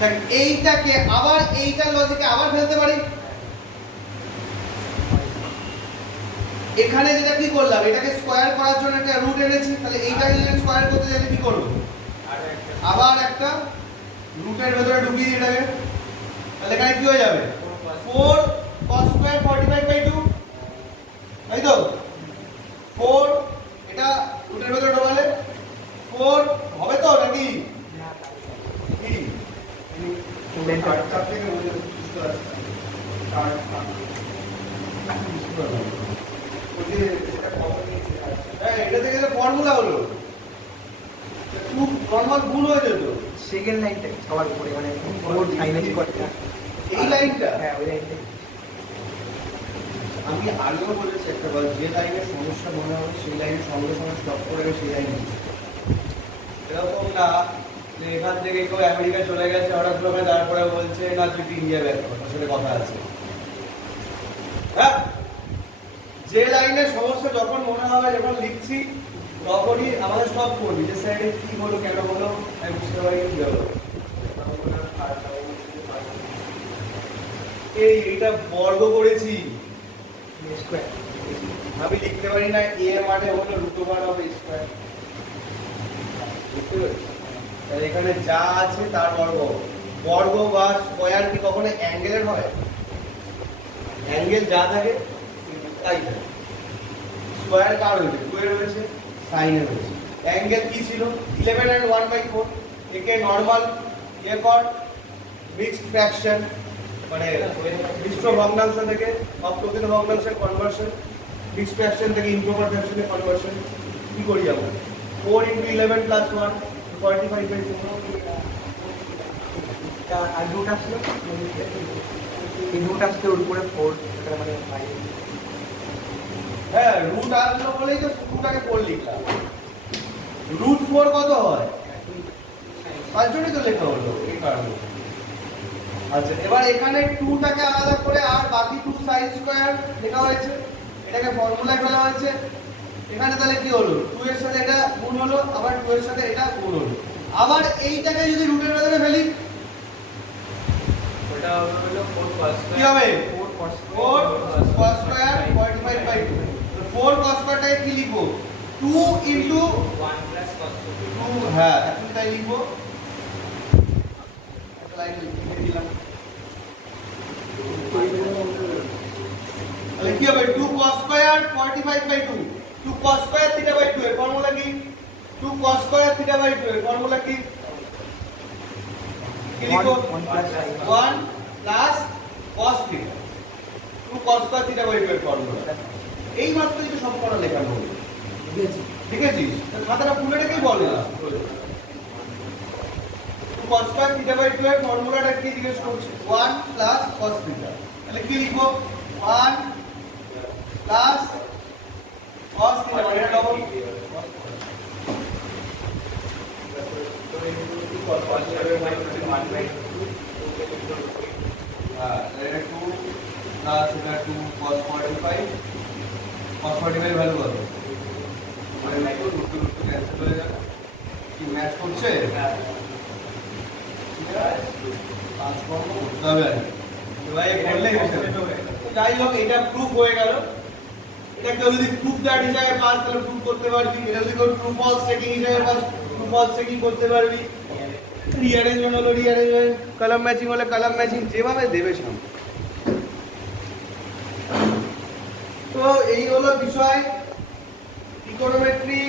দেখ এইটাকে আবার এইটা লজিকে আবার ফেলতে পারি। এখানে যেটা কি করলাম এটাকে স্কয়ার করার জন্য একটা রুট এনেছি, তাহলে এইটাকে যদি স্কয়ার করতে চাইলে কি করব? আবার একটা রুটের ভেতরে ঢুকিয়ে দিই এটাকে, তাহলে এখানে কি হয়ে যাবে 4 cos স্কয়ার 45/2 তাই তো 4 এটা রুটের ভেতরে ঢোকালে 4 হবে তো নাকি কি কাটটা থেকে বুঝতে পারছি এটা থেকে ফর্মুলা হলো খুব নরমাল ভুল হয়ে যেত। সেকেন্ড লাইনটা সবার উপরে মানে মোট ফাইনালি করতে এই লাইনটা হ্যাঁ ওই লাইনটা আমি আগেও বলেছি একটা কথা, যে লাইনের সমস্যা মনে হবে সেই লাইনের সঙ্গে সঙ্গে স্টপ করে সেই লাইন এরকম না যে এখান থেকে কেউ আমেরিকা চলে গেছে হঠাৎ করে তারপরে বলছে না তুই ইন্ডিয়া ব্যাক কর, আসলে কথা আছে। হ্যাঁ যে লাইনের সমস্যা যখন মনে হবে যখন লিখছি তখনই আমাদের স্টপ করবি, যে সাইডে কি হলো কেন হলো আমি বুঝতে পারি কি হলো। এইটা বর্গ করেছি স্কয়ার আমি লিখতে পারি না a মানে হলো √1 অফ স্কয়ার, বুঝতে পেরেছি? তাহলে এখানে যা আছে তার বর্গ। বর্গ বা স্কয়ার কি কখনো অ্যাঙ্গেলের হয়? অ্যাঙ্গেল যা থাকে তাই থাকে। স্কয়ার কার হয়েছে 2 এর হয়েছে সাইনের হয়েছে। অ্যাঙ্গেল কি ছিল 11 and 1/4। একে নরমাল ইয়ে কর মিক্সড ফ্র্যাকশন মানে মিশ্র ভগ্নাংশ থেকে অপ্রকৃত ভগ্নাংশের কনভার্সন, মিক্সড ফ্র্যাকশন থেকে ইমপ্রপার ফ্র্যাকশনে কনভার্সন কি করি আমরা? 4 × 11 + 1 45/2। আর রুট আসলো এই রুট আসলে ওর উপরে 4 মানে হ্যাঁ, রুট আসলো বলেই তো 2টাকে 4 লিখলাম। রুট 4 কত হয়? তার জন্যই তো লেখা হলো এই কারণে। আচ্ছা, এবার এখানে 2টাকে আলাদা করে আর বাকি 2 sin স্কয়ার লেখা হয়েছে, এটাকে ফর্মুলায় ফেলা হয়েছে। এখানে তাহলে কি হলো? 2 এর সাথে এটা গুণ হলো, আবার 2 এর সাথে এটা গুণ হলো। আবার এইটাকে যদি রুটের ভেতরে ফেলি ওটা হলো 4 cos কি হবে? 4 4 cos স্কয়ার 45/2। তো 4 cos স্কয়ারটাকে কি লিখবো? 2 × 1 + cos 2। হ্যাঁ, এখন তাই লিখবো। একটা লাইন লিখে দিলাম। তাহলে কি হবে? 2 cos স্কয়ার 45/2। 2 cos স্কয়ার θ/2 এর ফর্মুলা কি? 2 cos স্কয়ার θ/2 এর ফর্মুলা কি? কি লিখবো? 1 প্লাস cos θ। 2 cos স্কয়ার θ/2 এর ফর্মুলা। এই মাত্র যেটা সম্পূর্ণ লেখানো হলো। দেখেছিস? তো খাতাটা খুলে রেখেই বল না। 2 cos স্কয়ার θ/2 এর ফর্মুলাটা কি জিজ্ঞেস করছে? 1 প্লাস cos θ। তাহলে কি লিখবো? 1 প্লাস cos θ মানে এটা ডবল। তো এই দুটো cos স্কয়ার বাই 1/2 হ্যাঁ, এটা 2 প্লাস এটা 2 cos 45। cos 45 এর ভ্যালু কত? মানে নাই তো রুট টু ক্যান্সেল হয়ে যাবে। কি ম্যাচ করছে? ট্রান্সফর্ম করতে হবে আর কি। ভাই করলেই হয়ে যাবে। যাই হোক, এটা প্রুফ হয়ে গেল। এটা কেউ যদি প্রুফ দ্যাট হিসাবে পাস তাহলে প্রুফ করতে পারবি। এটা যদি কেউ ট্রু ফলস চেকিং হিসাবে পাস, ট্রু ফলস চেকিং করতে পারবি। রিঅ্যারেঞ্জমেন্ট হলো রিঅ্যারেঞ্জমেন্ট, কলাম ম্যাচিং হলে কলাম ম্যাচিং, যেভাবে দেবে সামনে। তো এই হলো বিষয়। ইকোনোমেট্রি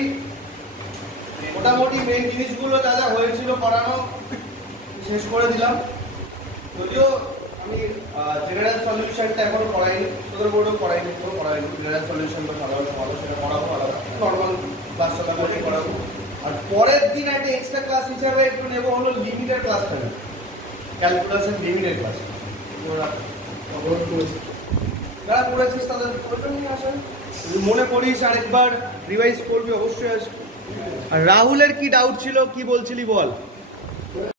মোটামুটি মেইন জিনিসগুলো যা যা হয়েছিল পড়ানো শেষ করে দিলাম। যদিও আমি জেনারেল সলিউশনটা এখনো পড়াইনি, তোদের বোর্ডও পড়াইনি, কোনো পড়াইনি। জেনারেল সলিউশন তো সাধারণ ভালো, সেটা পড়াবো আলাদা, নর্মাল ক্লাস চলাকালীন পড়াবো। আর পরের দিন একটা এক্সট্রা ক্লাস হিসাবে একটু নেবো হলো লিমিটের ক্লাসটা, ক্যালকুলাসের লিমিটের ক্লাস। যারা পড়েছিস তাদের প্রয়োজন নিয়ে আসেন, মনে করিস আরেকবার রিভাইজ করবি অবশ্যই আসবে। আর রাহুলের কি ডাউট ছিল, কি বলছিলি বল।